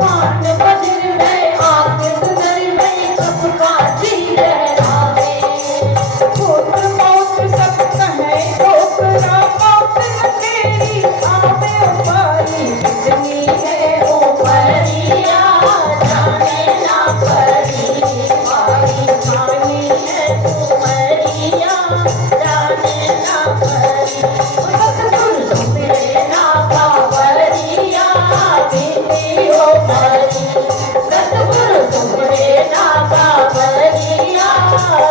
कान बधिर भय आंख धुंधली भय फांसी बहरावे, पुत्र पौत्र सब कहे ठोकरा मौत न तेरी आवे उपारी कितनी है ऊपरिया जाने ना परी, हमारी खानी है ऊपरिया जाने ना परी, सतगुरु तुमरे ना पावरिया बिंदी हो परी, सतगुरु तुमरे ना पावरिया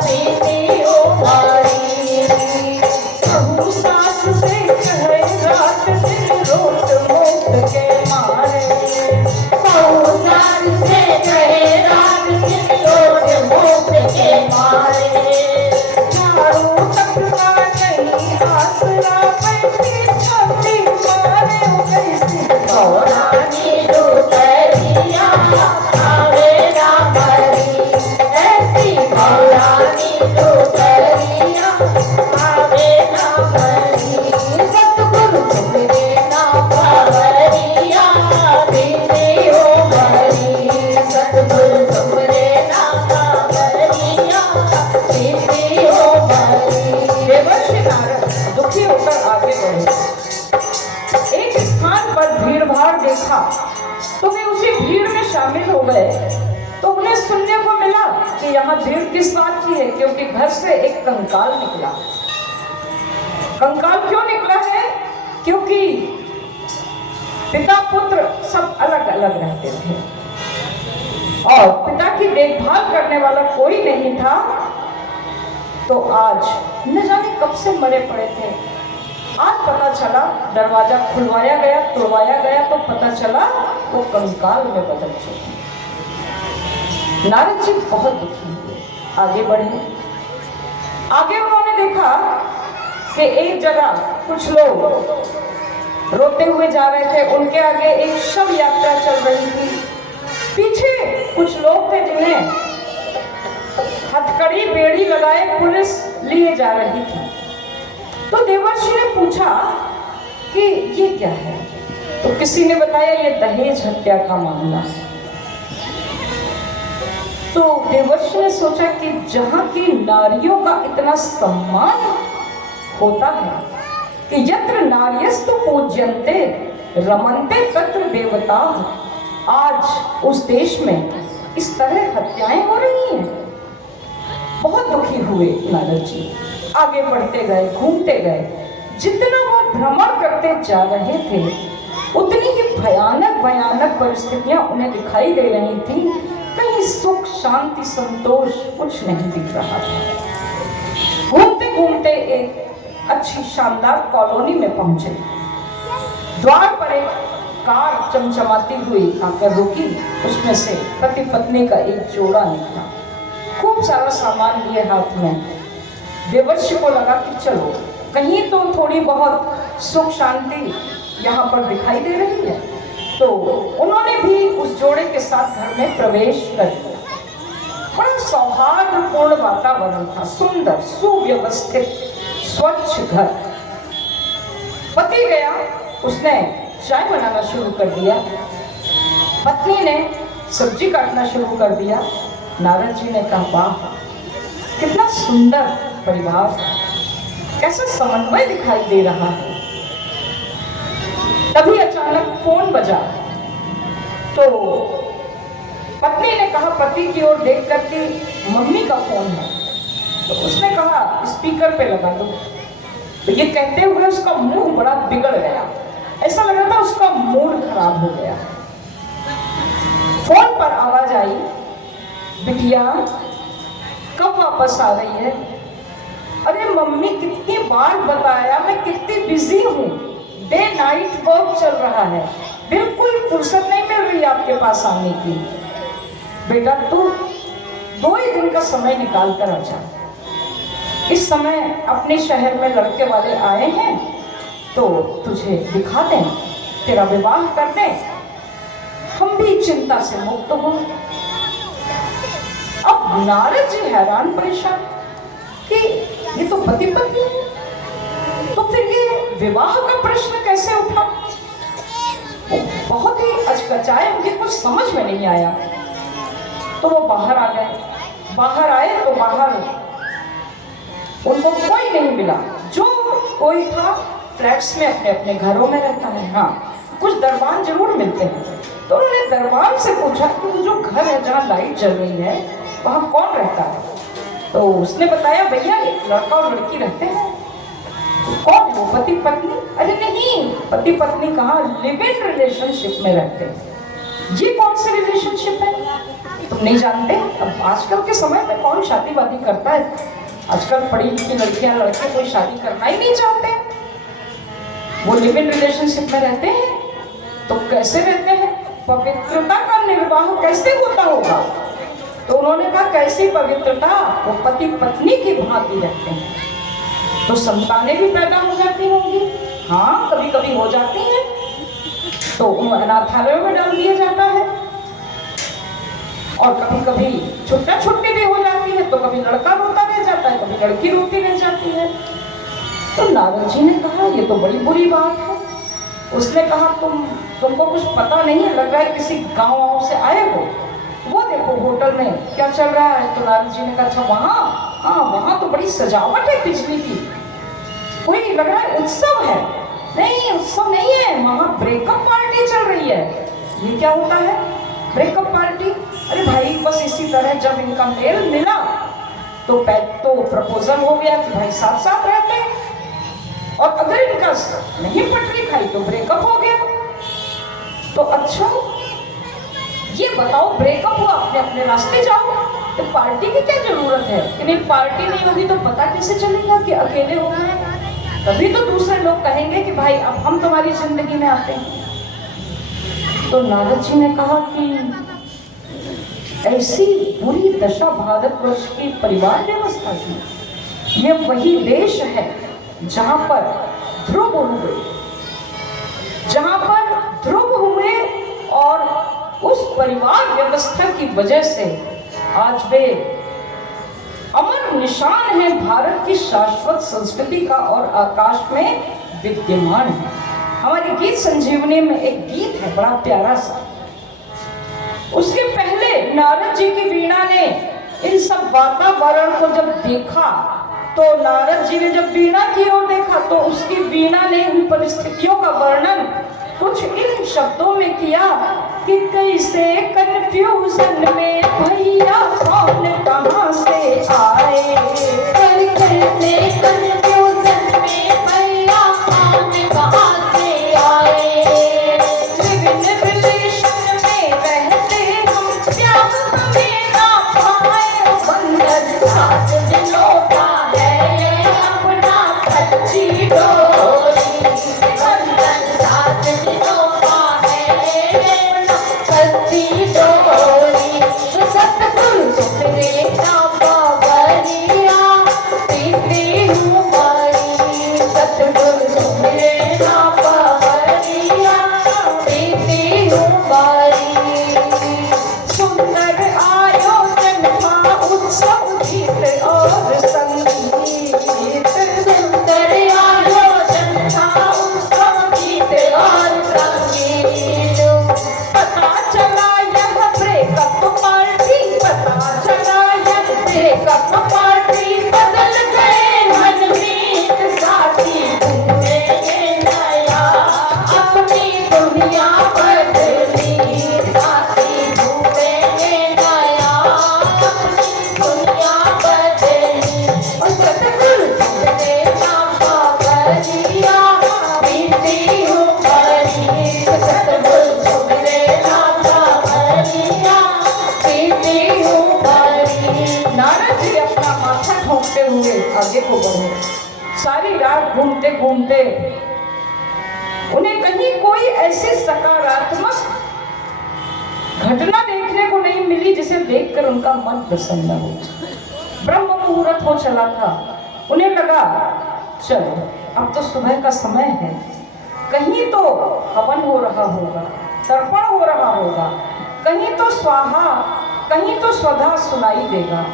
बिंदी हो परी। कहूँ सास से कहे रात दिन रोट मोट के मारे, सौसार से कहे रात दिन लोट मोट के मारे, झाड़ू तक का नहीं आसरा बैठी छाती मारे कैसी रानी लुटरिया आवे ना मरी, ऐसी रानी लुटरिया आवे ना मरी, सतगुरु तुमरे ना पावरिया बिंदी हो मरी, सतगुरु तुमरे ना पावरिया बिंदी हो मरी। देवर्षि नारद दुखी होकर आगे बढ़े। एक स्थान पर भीड़ भाड़ देखा तो वे उसी भीड़ में शामिल हो गए। तो उन्हें सुनने को मिला कि यहाँ भीड़ किस बात की है, क्योंकि घर से एक कंकाल निकला। कंकाल क्यों निकला है? क्योंकि पिता पुत्र सब अलग अलग रहते थे और पिता की देखभाल करने वाला कोई नहीं था, तो आज न जाने कब से मरे पड़े थे। आज पता चला, दरवाजा खुलवाया गया, तोड़वाया गया तो पता चला वो कंकाल में बदल चुके। नारद जी बहुत दुखी हुए, आगे बढ़े। आगे उन्होंने देखा कि एक जगह कुछ लोग रोते हुए जा रहे थे, उनके आगे एक शव यात्रा चल रही थी, पीछे कुछ लोग थे जिन्हें हथकड़ी बेड़ी लगाए पुलिस लिए जा रही थी। तो देवर्षि ने पूछा कि ये क्या है, तो किसी ने बताया ये दहेज हत्या का मामला है। तो देवर्षि ने सोचा कि जहां की नारियों का इतना सम्मान होता है कि यत्र नार्यस्तु पूज्यन्ते रमन्ते तत्र देवता, आज उस देश में इस तरह हत्याएं हो रही हैं। बहुत दुखी हुए नारद जी, आगे बढ़ते गए, घूमते गए। जितना वो भ्रमण करते जा रहे थे उतनी ही भयानक भयानक परिस्थितियां उन्हें दिखाई दे रही थी। कहीं सुख शांति संतोष कुछ नहीं दिख रहा था। घूमते घूमते एक अच्छी शानदार कॉलोनी में पहुंचे। द्वार पर एक कार चमचमाती हुई आकर रुकी, उसमें से पति पत्नी का एक जोड़ा निकला, खूब सारा सामान लिए हाथ में। देवर्षि को लगा कि चलो कहीं तो थोड़ी बहुत सुख शांति यहाँ पर दिखाई दे रही है, तो उन्होंने भी उस जोड़े के साथ घर में प्रवेश कर दिया। बड़ा सौहार्दपूर्ण वातावरण था, सुंदर सुव्यवस्थित स्वच्छ घर। पति गया, उसने चाय बनाना शुरू कर दिया, पत्नी ने सब्जी काटना शुरू कर दिया। नारद जी ने कहा वाह कितना सुंदर परिवार, कैसा समन्वय दिखाई दे रहा है। तभी अचानक फोन बजा, तो पत्नी ने कहा पति की ओर देख करके मम्मी का फोन है, तो उसने कहा स्पीकर पे लगा दो। तो ये कहते हुए उसका मुंह बड़ा बिगड़ गया, ऐसा लग रहा था उसका मूड खराब हो गया। फोन पर आवाज आई, बिटिया कब वापस आ रही है? अरे मम्मी कितनी बार बताया, मैं कितनी बिजी हूँ, डे नाइट वर्क चल रहा है, बिल्कुल फुर्सत नहीं मिल रही आपके पास आने की। बेटा तू 2 ही दिन का समय निकाल कर आ जा। इस समय अपने शहर में लड़के वाले आए हैं, तो तुझे दिखा दें, तेरा विवाह कर दें, हम भी चिंता से मुक्त हो। अब नारद जी हैरान परेशान कि ये तो पति पत्नी है, तो फिर ये विवाह का प्रश्न कैसे उठा? वो बहुत ही अचकचाए, मुझे कुछ समझ में नहीं आया। तो वो बाहर आ गए। बाहर आए तो बाहर उनको कोई नहीं मिला। जो कोई था फ्लैट्स में अपने अपने घरों में रहता है। हाँ, कुछ दरबान जरूर मिलते हैं। तो उन्होंने दरबान से पूछा कि वो जो घर है जहाँ लाइट जल रही है वहाँ कौन रहता है? तो उसने बताया भैया एक लड़का और लड़की रहते हैं। कौन वो? पति पत्नी? अरे नहीं, पति पत्नी कहाँ, लिव इन रिलेशनशिप में रहते हैं। ये कौन से रिलेशनशिप है, तुम नहीं जानते? अब आजकल के समय में कौन शादी वादी करता है? आजकल पढ़ी लिखी लड़कियां लड़के कोई शादी करना ही नहीं चाहते। वो लिव इन रिलेशनशिप में रहते हैं, तो कैसे रहते हैं? पवित्रता का निर्वाह कैसे होता होगा? तो उन्होंने कहा कैसी पवित्रता, वो पति पत्नी की भांति रहते हैं। तो संतानें भी पैदा हो जाती होंगी। हाँ, कभी कभी हो जाती हैं, तो उन्हें अनाथालयों में डाल दिया जाता है। और कभी कभी छुट्टा छुट्टी भी हो जाती है, तो कभी लड़का रोता रह जाता है, कभी लड़की रोती रह जाती है। तो नारद जी ने कहा ये तो बड़ी बुरी बात है। उसने कहा तुमको कुछ पता नहीं है, लग रहा है किसी गाँव से आए हो। वो देखो होटल में क्या चल रहा है। तो नारद जी ने कहा अच्छा वहाँ? हाँ, वहाँ तो बड़ी सजावट है बिजली की, कोई लग रहा है उत्सव है। नहीं, उत्सव नहीं है, वहाँ ब्रेकअप पार्टी चल रही है। ये क्या होता है ब्रेकअप पार्टी? अरे भाई बस इसी तरह जब इनका मेल मिला तो प्रपोजल हो गया कि भाई साथ साथ रहते हैं। और अगर इनका नहीं पटरी खाई तो ब्रेकअप हो गया। तो अच्छा ये बताओ, ब्रेकअप हुआ, अपने अपने रास्ते जाओ, तो पार्टी की क्या जरूरत है? कि नहीं पार्टी नहीं होगी तो पता कैसे चलेगा कि अकेले हो गए? तभी तो दूसरे लोग कहेंगे कि भाई अब हम तुम्हारी जिंदगी में आते हैं। तो नारद जी ने कहा कि ऐसी बुरी दशा भारतवर्ष की परिवार व्यवस्था की। ये वही देश है जहां पर ध्रुव हुए, जहां पर ध्रुव हुए, और उस परिवार व्यवस्था की वजह से आज वे अमर निशान है भारत की शाश्वत संस्कृति का और आकाश में विद्यमान है। हमारी गीत संजीवनी में एक गीत है बड़ा प्यारा सा। उसके पहले नारद जी की वीणा ने इन सब वातावरण को जब देखा, तो नारद जी ने जब वीणा की ओर देखा तो उसकी वीणा ने इन परिस्थितियों का वर्णन कुछ इन शब्दों में किया कि कैसे कन्फ्यूजन में भैया कौन कहां से आए, कैसे कन्फ्यूजन में भैया कौन कहां से आए। विभिन्न विदेशन में रहते हम प्यार हमें ना पाए, बंधन सात दिनों का है ये अपना कच्ची डोरी, बंधन 7 दिनों का है ये अपना कच्ची डोरी। सतगुरु सुखरे का बाबरिया पीती हूँ बारी, सतगुरु सुखरे का बाबरिया पीती हूँ बारी। सुंदर आयोजन था उत्सव गीत और संगीत, सुंदर आयोजन था उत्सव गीत और संगीत। पता चला यह ब्रेकअप पार्टी, पता चला यह ब्रेकअप पार्टी बदल गए मनमीत साथी, ढूंढेंगे नया अपनी दुनिया बदली साथी, ढूंढेंगे नया अपनी दुनिया बदली। और सतगुरु सुखदे का बाबरिया पीती हूँ बारी, सतगुरु सुखदे का बाबरिया पीती हूँ बारी। नारद जी अपना माथा ठोंकते हुए आगे को बढ़े। सारी रात घूमते घूमते उन्हें कहीं कोई ऐसी सकारात्मक घटना देखने को नहीं मिली जिसे देखकर उनका मन प्रसन्न हो। ब्रह्म मुहूर्त हो चला था। उन्हें लगा चलो अब तो सुबह का समय है, कहीं तो हवन हो रहा होगा, तर्पण हो रहा होगा, कहीं तो स्वाहा, कहीं तो स्वधा सुनाई देगा।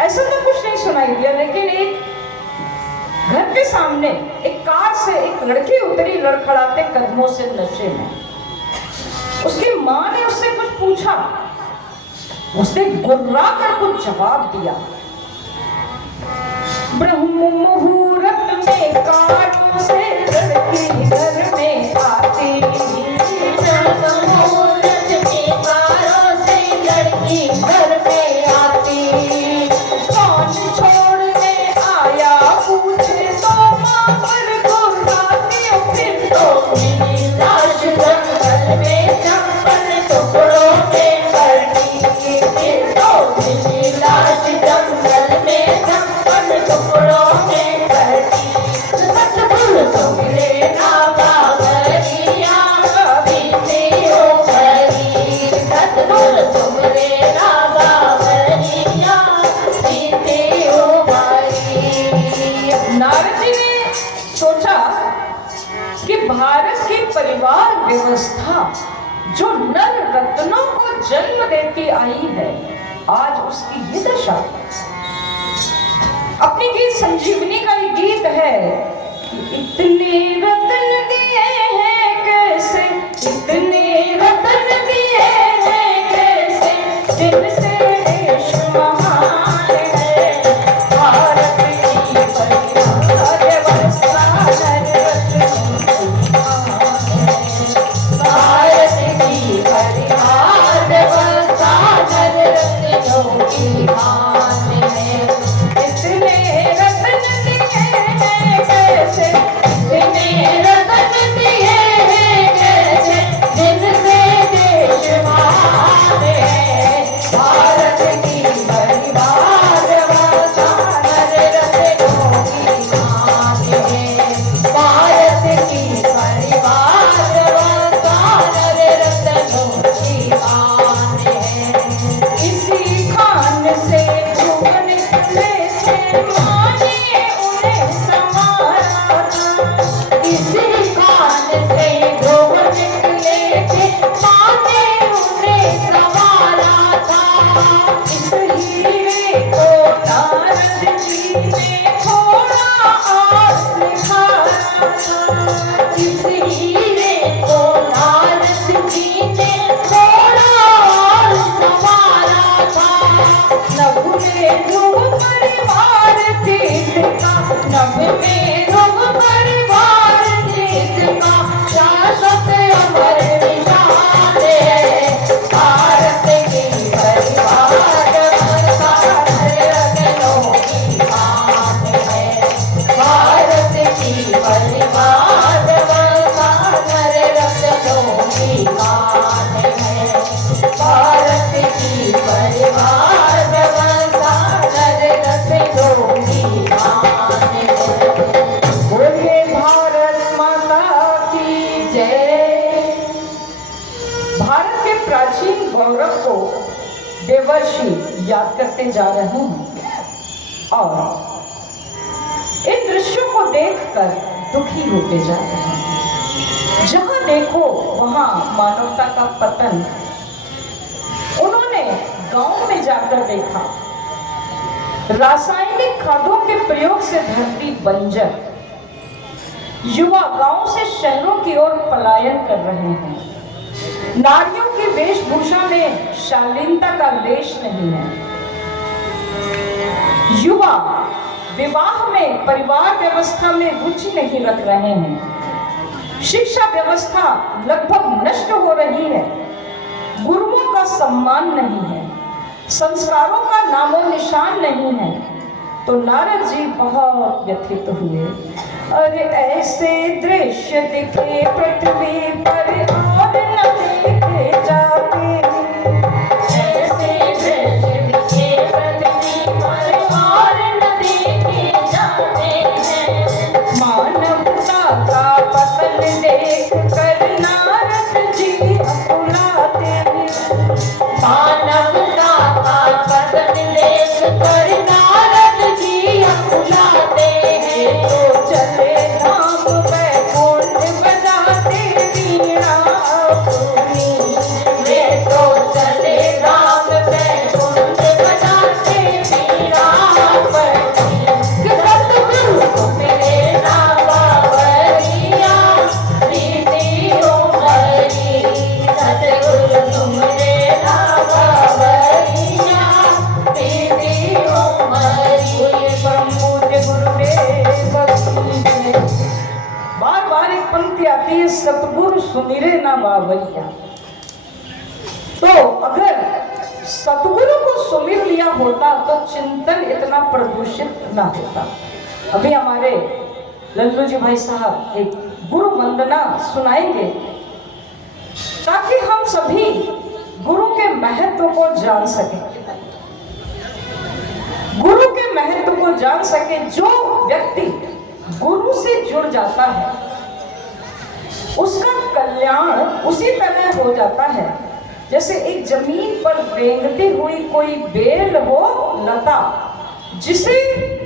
ऐसा तो कुछ नहीं सुनाई दिया, लेकिन एक घर के सामने एक कार से एक लड़की उतरी लड़खड़ाते कदमों से नशे में। उसकी माँ ने उससे कुछ पूछा, उसने गुर्रा कर कुछ जवाब दिया। ब्रह्म मुहूर्त में कार से लड़की घर में आती, ब्रह्म मुहूर्त में कारों से लड़की घर में आती। कौन छोड़ने आया पूछे तो माँ पर गुर्राती, फिर तो मेरी लाश जंगल में चंपन टुकड़ों में पड़ी, फिर तो मेरी लाश जंगल में चंपन टुकड़ों में पड़ी। सतगुरु सुखरे ना बाबरिया पीती हूँ बारी, सतगुरु सुखरे ना बाबरिया पीती हूँ बारी। नारद जी ने सोचा कि भारत की परिवार व्यवस्था जो नर रत्नों को जन्म देती आई है, आज उसकी ये दशा है। अपनी गीत संजीवनी का ये गीत है कि इतने रत्न दिए हैं कैसे, इतने रत्न दिए हैं कैसे, जिनसे देश महान है। भारत की परिवार व्यवस्था नर रत्नों की महान है। भारत की परिवार व्यवस्था नर रत्नों की मान है। इतने रत्न दिए हैं कैसे, से ध्रुव निकले थे, माँ ने उन्हें संवारा था। इस हीरे को नारद जी ने थोड़ा और निखारा था। इस हीरे को नारद जी ने थोड़ा और संवारा था। नभ में ध्रुव परिवार तीर्थ का, नभ में ध्रुव परिवार तीर्थ का, शाश्वत अमर निशान है। भारत की परिवार रत्नों की मान है। भारत की परिवार रत्नों की मान है। भारत की परिवार रत्नों की मान है। बोलिए भारत माता की जय। भारत के प्राचीन गौरव को देवर्षि याद करते जा रहे हैं और इन दृश्यों को देखकर दुखी होते जा रहे हैं। जहां देखो वहां मानवता का पतन। उन्होंने गांव में जाकर देखा, रासायनिक खादों के प्रयोग से धरती बंजर। युवा गांव से शहरों की ओर पलायन कर रहे हैं। नारियों की वेशभूषा में शालीनता का लेश नहीं है। युवा विवाह में, परिवार व्यवस्था में रुचि नहीं रख रहे हैं। शिक्षा व्यवस्था लगभग नष्ट हो रही है। गुरुओं का सम्मान नहीं है, संस्कारों का नामो निशान नहीं है। तो नारद जी बहुत व्यथित हुए। अरे ऐसे दृश्य दिखे पृथ्वी पर और न देखे जाते। ऐसे दृश्य दिखे पृथ्वी पर और न देखे जाते हैं। मानवता का पतन देख कर नारद जी अकुलाते हैं। मानवता का पतन देख कर नारद जी अकुलाते हैं। तो चले धाम वैकुंठ बजाते वीणा अपनी। वे तो चले राम वैकुंठ बजाते वीणा अपनी। सतगुरु तुम मेरा बावरिया, प्रीति हो हरी। सतगुरु तुम मेरा बावरिया, प्रीति हो हरी। परम पूज्य गुरुदेव की। बार बार एक पंक्ति आती है, सतगुरु सुमिरे ना बावैया। तो अगर सतगुरु को सुमिर लिया होता तो चिंतन इतना प्रदूषित ना होता। अभी हमारे लल्लू जी भाई साहब एक गुरु वंदना सुनाएंगे ताकि हम सभी गुरु के महत्व को जान सकें। गुरु के महत्व को जान सके। जो व्यक्ति गुरु से जुड़ जाता है उसका कल्याण उसी तरह हो जाता है जैसे एक जमीन पर रेंगती हुई कोई बेल हो, लता, जिसे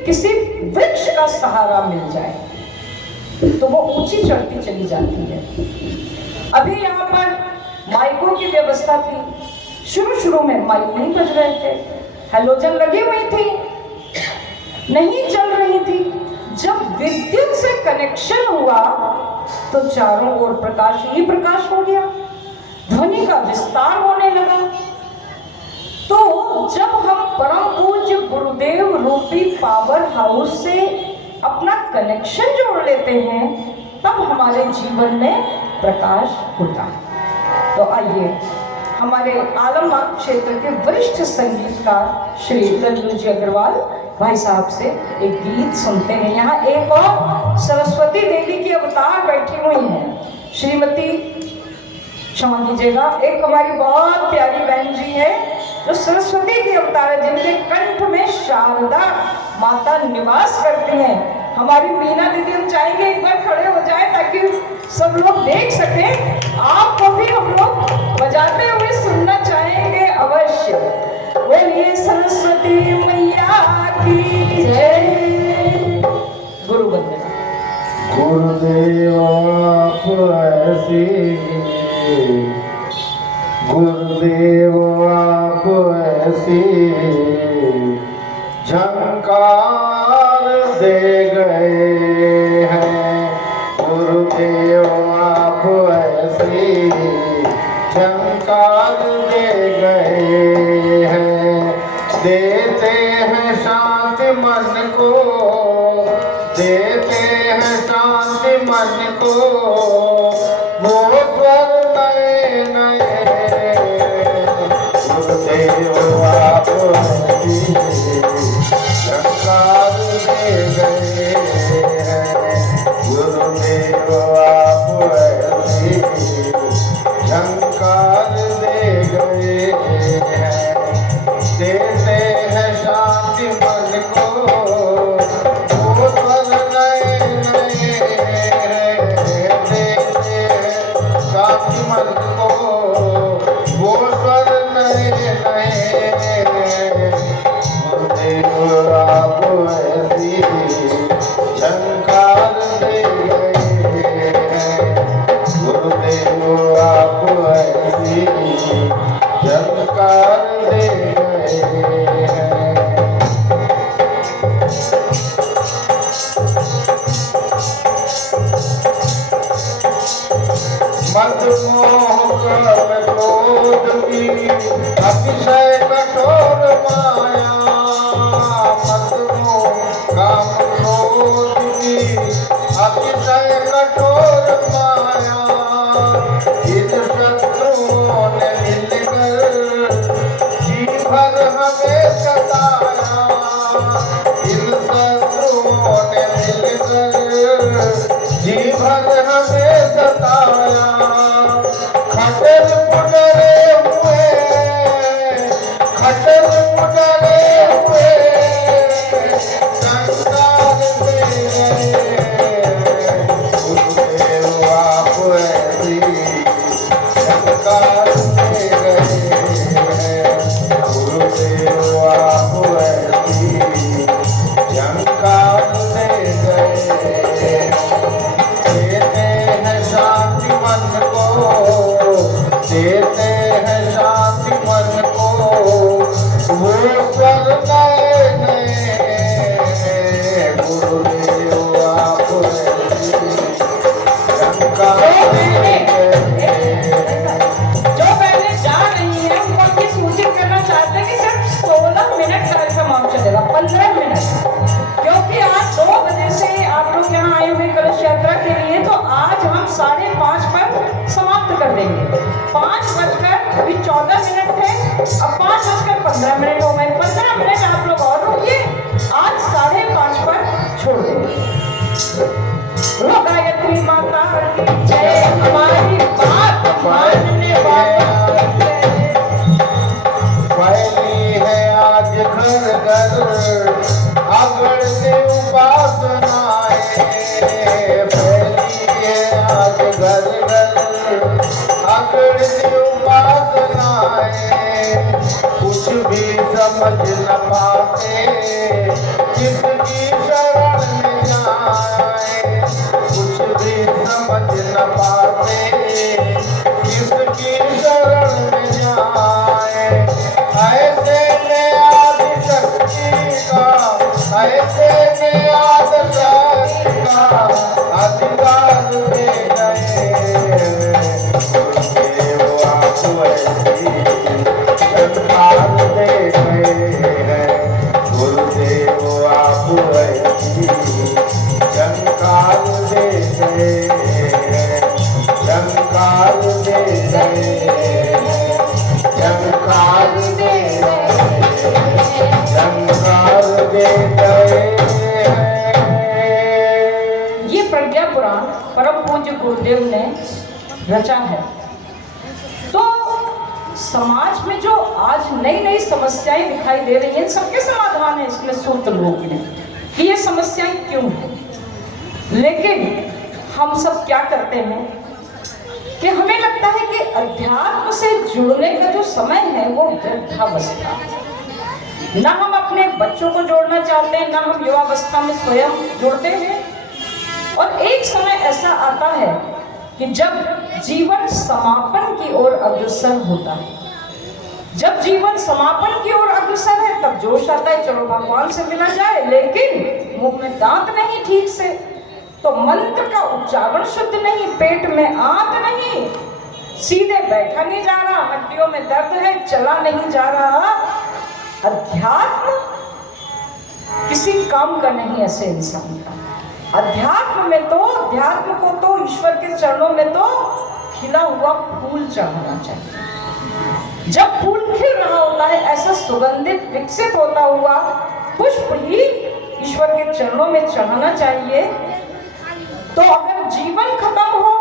किसी वृक्ष का सहारा मिल जाए तो वो ऊंची चढ़ती चली जाती है। अभी यहाँ पर माइकों की व्यवस्था थी। शुरू में माइक नहीं बज रहे थे, हैलोजन लगी हुई थी, नहीं चल रही थी। जब विद्युत से कनेक्शन हुआ तो चारों ओर प्रकाश ही प्रकाश हो गया, ध्वनि का विस्तार होने लगा। तो जब हम परम पूज्य गुरुदेव रूपी पावर हाउस से अपना कनेक्शन जोड़ लेते हैं तब हमारे जीवन में प्रकाश होता है। तो आइए हमारे आलमबाग क्षेत्र के वरिष्ठ संगीतकार श्री लल्लू जी अग्रवाल भाई साहब से एक गीत सुनते हैं। यहाँ एक और सरस्वती देवी की अवतार बैठी हुई हैं, श्रीमती, क्षमा कीजिएगा, एक हमारी बहुत प्यारी बहन जी है जो सरस्वती की अवतार है, जिनके कंठ में शारदा माता निवास करती हैं। हमारी मीना दीदी, हम चाहेंगे एक बार खड़े हो जाए ताकि सब लोग देख सकें। आपको भी हम लोग बजाते हुए सुनना चाहेंगे अवश्य। बोलिए सरस्वती मैया की जय। गुरु वंदना। गुरुदेवा आप ऐसी, गुरुदेव आप ऐसी झंकार दे गए हैं। गुरुदेव आप ऐसी झंकार दे गए हैं। देते हैं शांति मन को, देते हैं शांति मन को, वो स्वर नए नए। गुरुदेव आप ऐसी झंकार दे गए हैं। गुरुदेव आप ऐसी झंकार दे गए हैं। देते हैं शांति मन को, वो स्वर नए नए। देते हैं शांति मन को, वो स्वर नए नए। गुरुदेव आप ऐसी झंकार दे गए हैं। गुरुदेव आप ऐसी झंकार दे गए हैं। मदमोह कर्म क्रोध की अतिशय कठोर माया। मदमोह काम क्रोध की अतिशय कठोर माया। इन शत्रुओं ने मिलकर जी भर हमें सताया। इन शत्रुओं ने मिलकर जी भर हमें सताया। खटल पुडरे हुए, खटल पुडरे हुए संसार में गए। गुरुदेव आप ऐसी झंकार दे गए हैं। गुरुदेव आप ऐसी झंकार दे गए हैं। देते हैं शांति मन को, देते हैं शांति मन को, वो स्वर नए नए। गुरुदेव आप ऐसी झंकार दे गए हैं। जो पहले जा रही है उनको ये सूचित करना चाहते हैं कि सिर्फ 16 मिनट कार्यक्रम चलेगा, 15 मिनट, क्योंकि आज 2 बजे से आप लोग यहाँ आए हुए कलश यात्रा के लिए, तो आज हम 5:30 पर समाप्त कर देंगे। 5:14 थे, अब 5:15 हो गए। 15 मिनट आप लोग और रुकिए, आज 5:30 पर छोड़ देंगे। बोलो गायत्री माता की जय। हमारी बात मानने वालों की जय। फैली है आज घर घर आंगन से उपासनाएं। फैली है आज घर घर आंगन से उपासनाएं। कुछ भी समझ न पाते किसकी शरण में जाए। कुछ भी समझ न पाते किसकी शरण में जाए। ऐसे में आदि शक्ति का, ऐसे में आदि शक्ति का अधिकार दे गए। गुरुदेव आप ऐसी झंकार दे गए हैं। गुरुदेव आप ऐसी झंकार दे गए हैं। झंकार दे गए हैं। झंकार दे गए हैं। झंकार दे गए हैं। ये प्रज्ञा पुराण परम पूज्य गुरुदेव ने रचा है। तो समाज में जो आज नई नई समस्याएं दिखाई दे रही हैं, सबके समाधान है इसमें सूत्र रूप में कि ये समस्याएं क्यों हैं। लेकिन हम सब क्या करते हैं कि हमें लगता है कि अध्यात्म से जुड़ने का जो समय है वो वृद्धावस्था। ना हम अपने बच्चों को जोड़ना चाहते हैं, ना हम युवावस्था में स्वयं जुड़ते हैं। और एक समय ऐसा आता है कि जब जीवन समापन की ओर अग्रसर होता है, जब जीवन समापन की ओर अग्रसर है तब जोश आता है चलो भगवान से मिला जाए, लेकिन मुंह में दांत नहीं ठीक से, तो मंत्र का उच्चारण शुद्ध नहीं, पेट में आंत नहीं, सीधे बैठा नहीं जा रहा, हड्डियों में दर्द है, चला नहीं जा रहा। अध्यात्म किसी काम का नहीं ऐसे इंसान का। अध्यात्म में तो, अध्यात्म को तो ईश्वर के चरणों में तो खिला हुआ फूल चढ़ाना चाहिए। जब फूल खिल रहा होता है, ऐसा सुगंधित विकसित होता हुआ पुष्प ही ईश्वर के चरणों में चढ़ाना चाहिए। तो अगर जीवन खत्म हो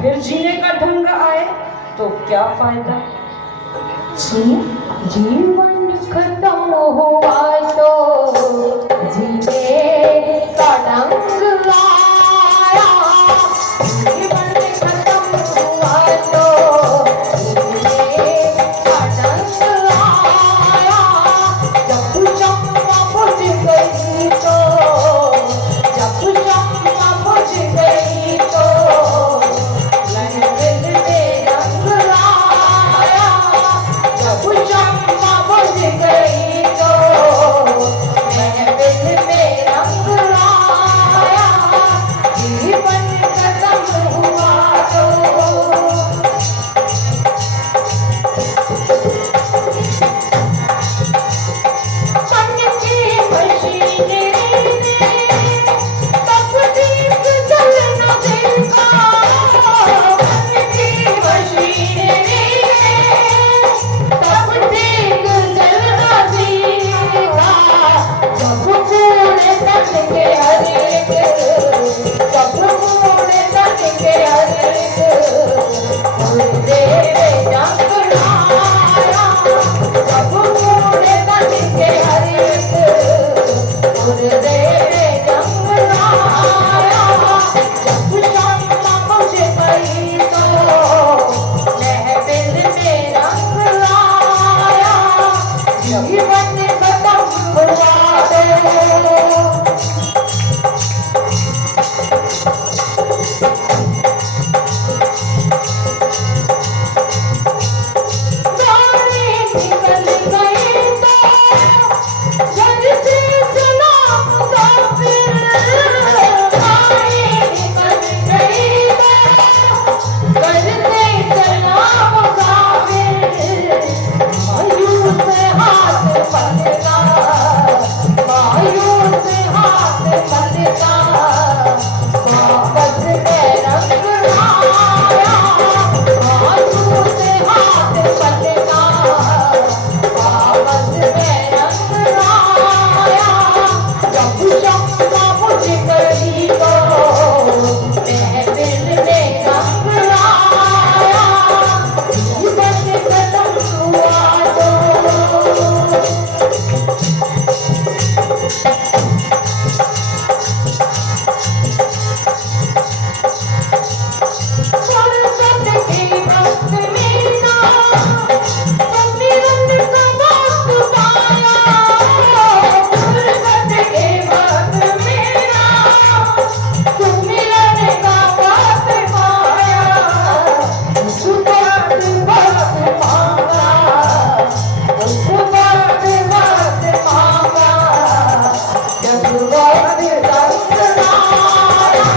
फिर जीने का ढंग आए तो क्या फायदा। सुनिए, जीवन खत्म हुआ तो जीने का ढंग आया, जीवन खत्म हुआ तो जीने का ढंग आया। जब चंपा बुझ गई तो, जब चंपा बुझ गई तो दिल में रंग आया। जब चंपा बुझ गई तो महफिल में रंग आया। जीवन खत्म हुआ तो मन की मशीनरी ने तब दीप जलना देखा। मन की मशीनरी ने तब दीप जलना देखा। जब पूरे तन के हर एक, जब पूरे तन के हर एक गुरुदेव जंग आया। जब पूरे तन के हर एक गुरुदेव जंग आया। जब चंपा बुझ गई तो महफिल में रंग आया। जीवन खत्म हुआ तो गाने निकल गए तो जग से सलाम मुसाफिर। गाने निकल गए तो जग से सलाम मुसाफिर। मायूस हाथ पलटा, मायूस हाथ पलटा, वापस में रंग आया। मायूस हाथ पलटा, वापस में रंग आया। जब चंपा बुझ गई तो महफिल में रंग आया। जीवन खत्म हुआ तो फुर्सत के वक्त में ना सुमिरन का वक्त पाया। फुर्सत के वक्त में ना सुमिरन का वक्त पाया। उस वक्त मांगा, उस वक्त मांगा। जब वक्त रंग आया,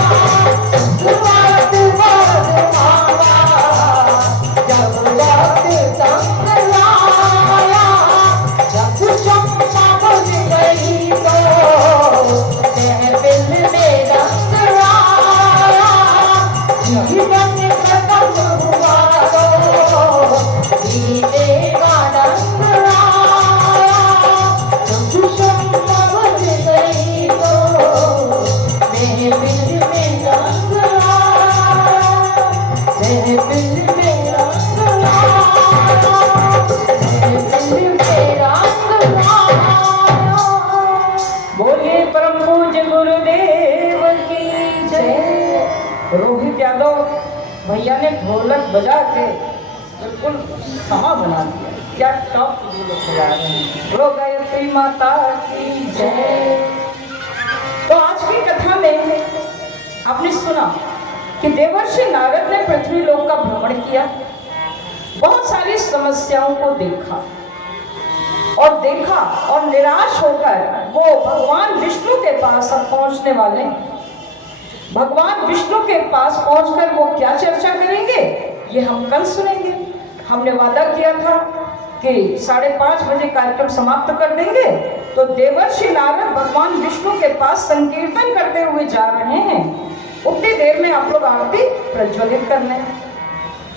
उस वक्त मांगा। जब वक्त रंग आया। जब चंपा बुझ गई तो महफिल में रंग आया। जीवन खत्म हुआ तो जीने का ढंग आया। जब चंपा बुझ गई तो महफिल में रंग आया। महफिल में रंग आया। महफिल में रंग आया। बोलिए परम पूज्य गुरुदेव की जय। रोहित यादव भैया ने ढोलक बजा के बिल्कुल कहाँ बना दिया, क्या टॉप ढोलक बजा रहे हैं। बोलो गायत्री माता की जय। तो आज की कथा में आपने सुना कि देवर्षि नारद ने पृथ्वी लोक का भ्रमण किया, बहुत सारी समस्याओं को देखा और निराश होकर वो भगवान विष्णु के पास अब पहुंचने वाले हैं। भगवान विष्णु के पास पहुंचकर वो क्या चर्चा करेंगे ये हम कल सुनेंगे। हमने वादा किया था कि 5:30 बजे कार्यक्रम समाप्त कर देंगे, तो देवर्षि नारद भगवान विष्णु के पास संकीर्तन करते हुए जा रहे हैं। उतनी देर में आप लोग आरती प्रज्वलित कर लें।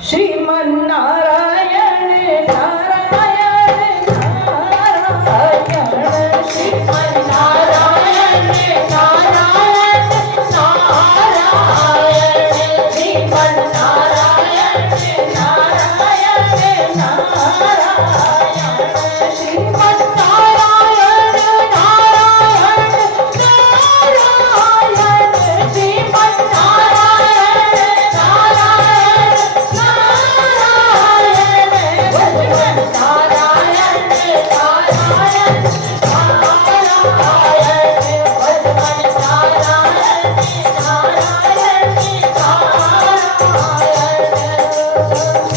श्रीमन नारायण नारायण नारायण, श्रीमन नारायण नारायण नारायण, श्रीमन नारायण नारायण नारायण, श्रीमन नारायण नारायण नारायण, श्रीमन नारायण नारायण नारायण, भगवान नारायण नारायण नारायण, भगवान नारायण नारायण नारायण।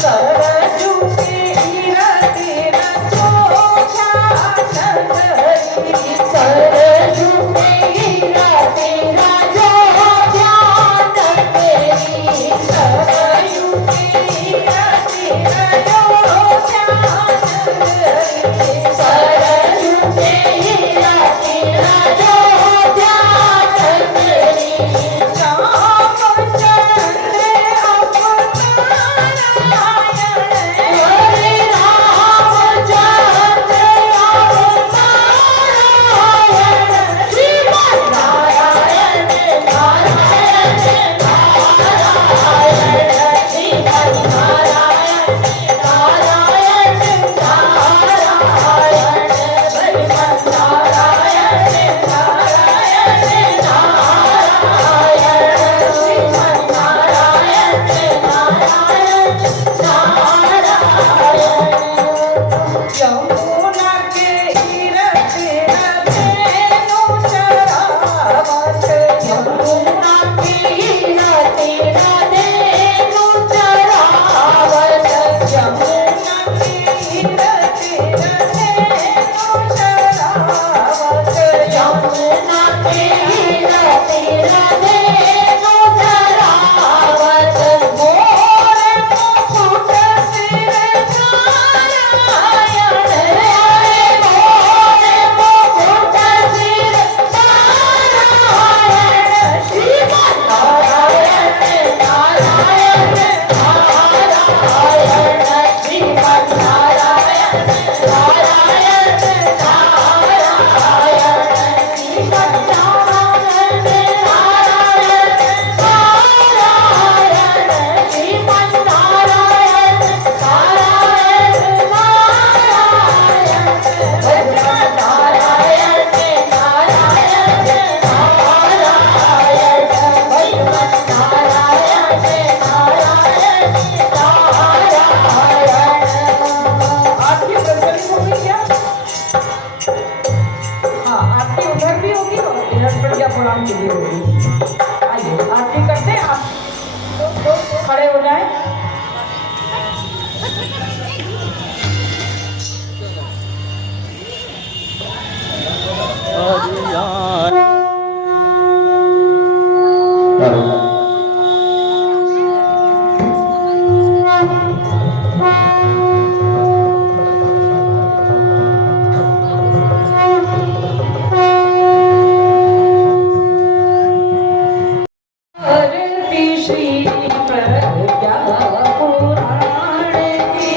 सरजू के हीरति रचो ध्यान धरी, सरजू के हीरति रचो ध्यान धरी, सरजू के हीरति रचो ध्यान धरी, सरजू के हीरति रचो ध्यान धरी, रामचंद्र यमुना के तीरथ रथेनु चरावत, यमुना के तीरथ रथेनु चरावत, यमुना के तीरथ रथेनु चरावत, यमुना के तीरथ रथेनु चरावत, मोर मुकुट सिर नारायण, मोर मुकुट सिर नारायण, श्रीमन नारायण नारायण नारायण, श्रीमन नारायण नारायण नारायण, श्रीमन नारायण नारायण नारायण, श्रीमन नारायण नारायण नारायण, भगवान नारायण नारायण नारायण, भगवान नारायण नारायण नारायण। आरती प्रज्वलित होगी क्या? हाँ, आरती उधर भी होगी और इधर प्रज्ञा प्रणाम के लिए होगी। आइए आरती करते हैं, आप खड़े हो जाएं। आरती श्री प्रज्ञा पुराण की।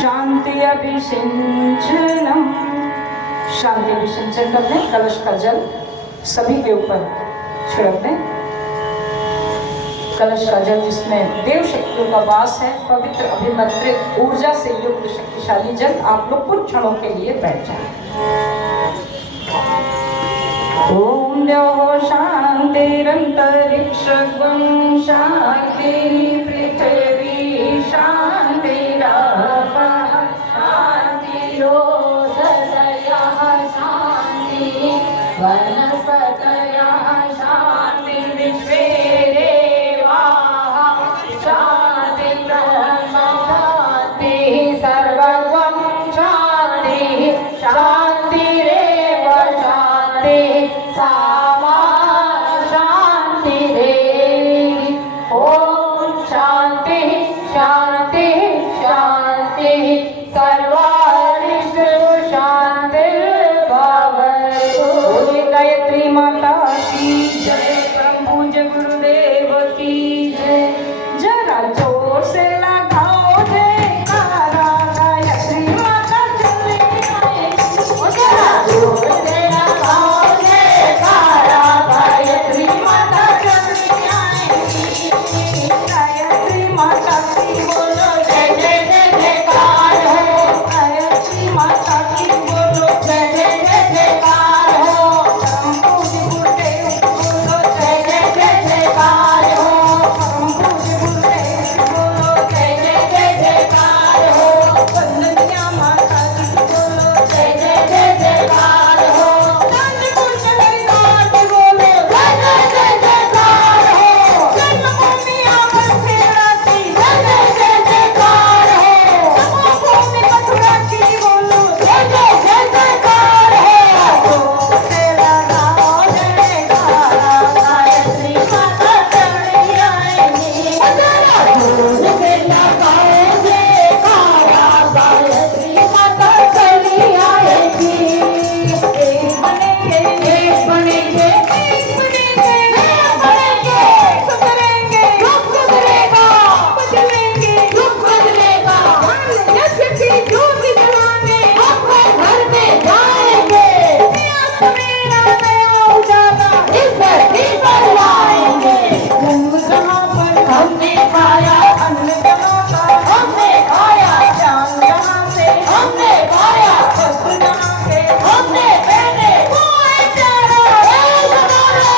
शांति अभिषिंचनम। शांति अभिषिंचन कर दें, कलश का जल सभी के ऊपर छिड़क दें। कलश का जल जिसमें देव शक्तियों का वास है, पवित्र अभिमंत्रित ऊर्जा से युक्त शक्तिशाली जल। आप लोग कुछ क्षणों के लिए बैठ जाएं। ओम द्यौः शान्तिरन्तरिक्षं शान्ति पृथिवी शान्तिरापः शान्तिरोषधयः शान्ति वनस्पतयः शान्ति विश्वे देवाः शान्ति ब्रह्म शान्ति सर्वं शान्ति शान्तिरेव शान्ति सामा शान्तिरेव। ओम शान्ति शान्ति शान्ति सर्वारिष्टु शान्तिर्भवतु। गायत्री माता की जय, परम पूज्य गुरुदेव की जय। जरा जोर से लगाओ जयकारा, गायत्री माता चली आएगी। जरा जोर से लगाओ जयकारा, गायत्री माता चली आएगी। गायत्री माता की बोलो जय जय जय जयकार हो। गायत्री माता की बोलो जय जय जय जयकार हो। परम पूज्य गुरुदेव बोलो जय जय जय जयकार हो। परम पूज्य गुरुदेव बोलो जय जय जय जयकार हो। वंदनिया माता की बोलो जय जय जय जयकार हो। नंदकुंज हरिदास बोलो जय जय जय जयकार हो। जन्मभूमि अमरखेड़ा की जय जय जय जयकार हो। तपोभूमि मथुरा की बोलो जय जय जय जयकार हो। जोर से लगाओ जयकारा, गायत्री माता चली आएगी। जोर से लगाओ जयकारा, गायत्री माता चली आएगी। एक बनेंगे, एक बनेंगे, एक बनेंगे, एक बनेंगे, सुधरेंगे, दुख सुधरेगा, बदलेंगे, दुख बदलेगा। यज्ञ की ज्योति जलाने अपने घर में जाएंगे। नया सवेरा नया उजाला इस धरती पर लाएंगे। जन्म जहाँ पर हमने खाया, अन्न जहाँ का हमने खाया, ज्ञान जहाँ से हमने पाया, वस्त्र जहाँ के हमने पहने, वो है प्यारा देश हमारा,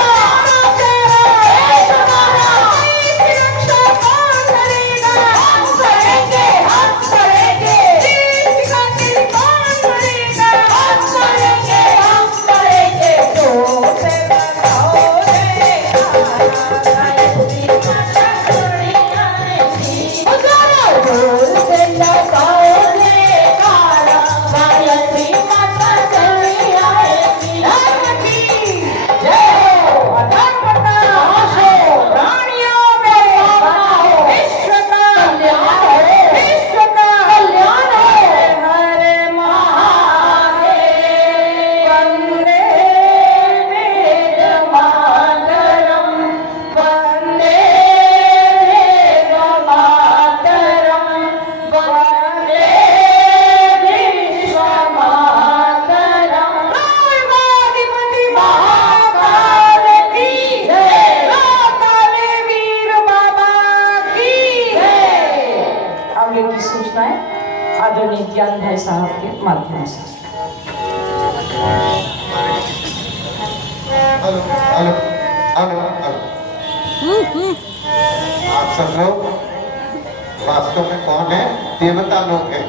प्यारा देश हमारा। इसकी रक्षा कौन करेगा? हम करेंगे, हम करेंगे। देश की खातिर कौन करेगा? हम करेंगे, हम करेंगे। जोर से लगाओ जयकारा, गायत्री माता चली आएगी। जोर से लगाओ जयकारा, गायत्री माता चली आएगी। जय हो, अधर्मता नाशो, प्राणियों में पावना हो, विश्व का कल्याण हो, विश्व का कल्याण हो। हरे महादेव, वंदे वेद मातरम, वंदे वेद मातरम, वंदे विश्व मातरम। रामाधिपति महाकाल की जय, काले वीर बाबा की जय। आगे की सूचनाएं आदरणीय ज्ञान भाई साहब के माध्यम से। Hello hello hello hello. आप सब लोग वास्तव में कौन है? देवता लोग हैं,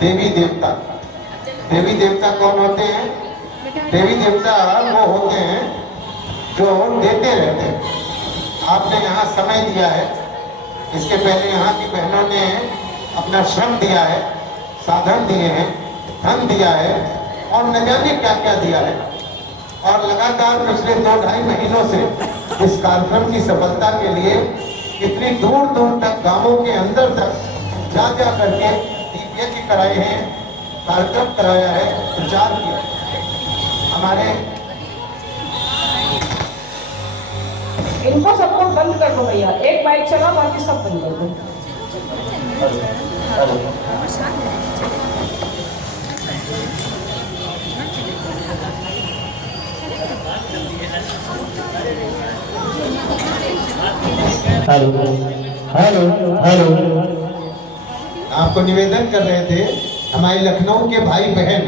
देवी देवता। देवी देवता कौन होते हैं? देवी देवता वो होते हैं जो देते रहते हैं। आपने यहाँ समय दिया है, इसके पहले यहाँ की बहनों ने अपना श्रम दिया है, साधन दिए हैं, धन दिया है और न जाने क्या क्या दिया है। और लगातार पिछले 2-2.5 महीनों से इस कार्यक्रम की सफलता के लिए इतनी दूर दूर तक गांवों के अंदर तक जा करके यज्ञ कराए हैं, कार्यक्रम कराया है, प्रचार किया। हमारे इनको सबको बंद कर दो भैया, एक माइक चला, बाकी सब बंद कर दो। और साथ में हेलो हेलो हेलो। आपको निवेदन कर रहे थे, हमारे लखनऊ के भाई बहन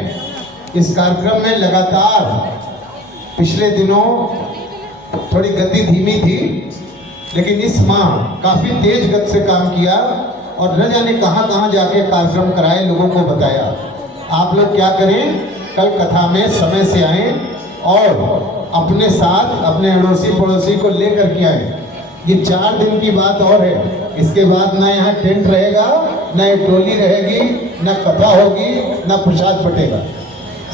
इस कार्यक्रम में लगातार पिछले दिनों थोड़ी गति धीमी थी, लेकिन इस माह काफी तेज गति से काम किया और न जाने कहां कहां जाके कार्यक्रम कराए, लोगों को बताया। आप लोग क्या करें, कल कथा में समय से आए और अपने साथ अपने अड़ोसी पड़ोसी को लेकर के आए। ये 4 दिन की बात और है, इसके बाद ना यहाँ टेंट रहेगा, ना ये टोली रहेगी, ना कथा होगी, ना प्रसाद बटेगा।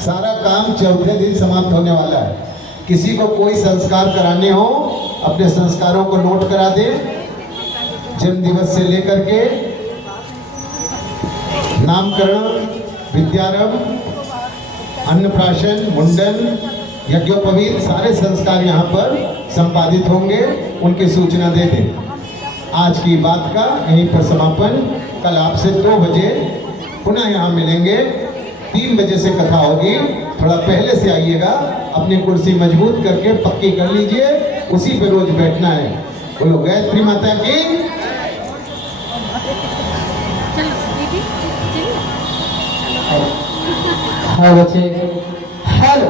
सारा काम चौथे दिन समाप्त होने वाला है। किसी को कोई संस्कार कराने हो, अपने संस्कारों को नोट करा दे। जन्म दिवस से लेकर के नामकरण, विद्यारंभ, अन्नप्राशन, मुंडन, यज्ञोपवीत, सारे संस्कार यहाँ पर संपादित होंगे। उनकी सूचना दे दें। आज की बात का यहीं पर समापन। कल आपसे 2 बजे पुनः यहाँ मिलेंगे। 3 बजे से कथा होगी। थोड़ा पहले से आइएगा, अपनी कुर्सी मजबूत करके पक्की कर लीजिए, उसी पे रोज बैठना है। बोलो गायत्री माता की। चलो दीदी चलिए। हाँ बच्चे हेलो।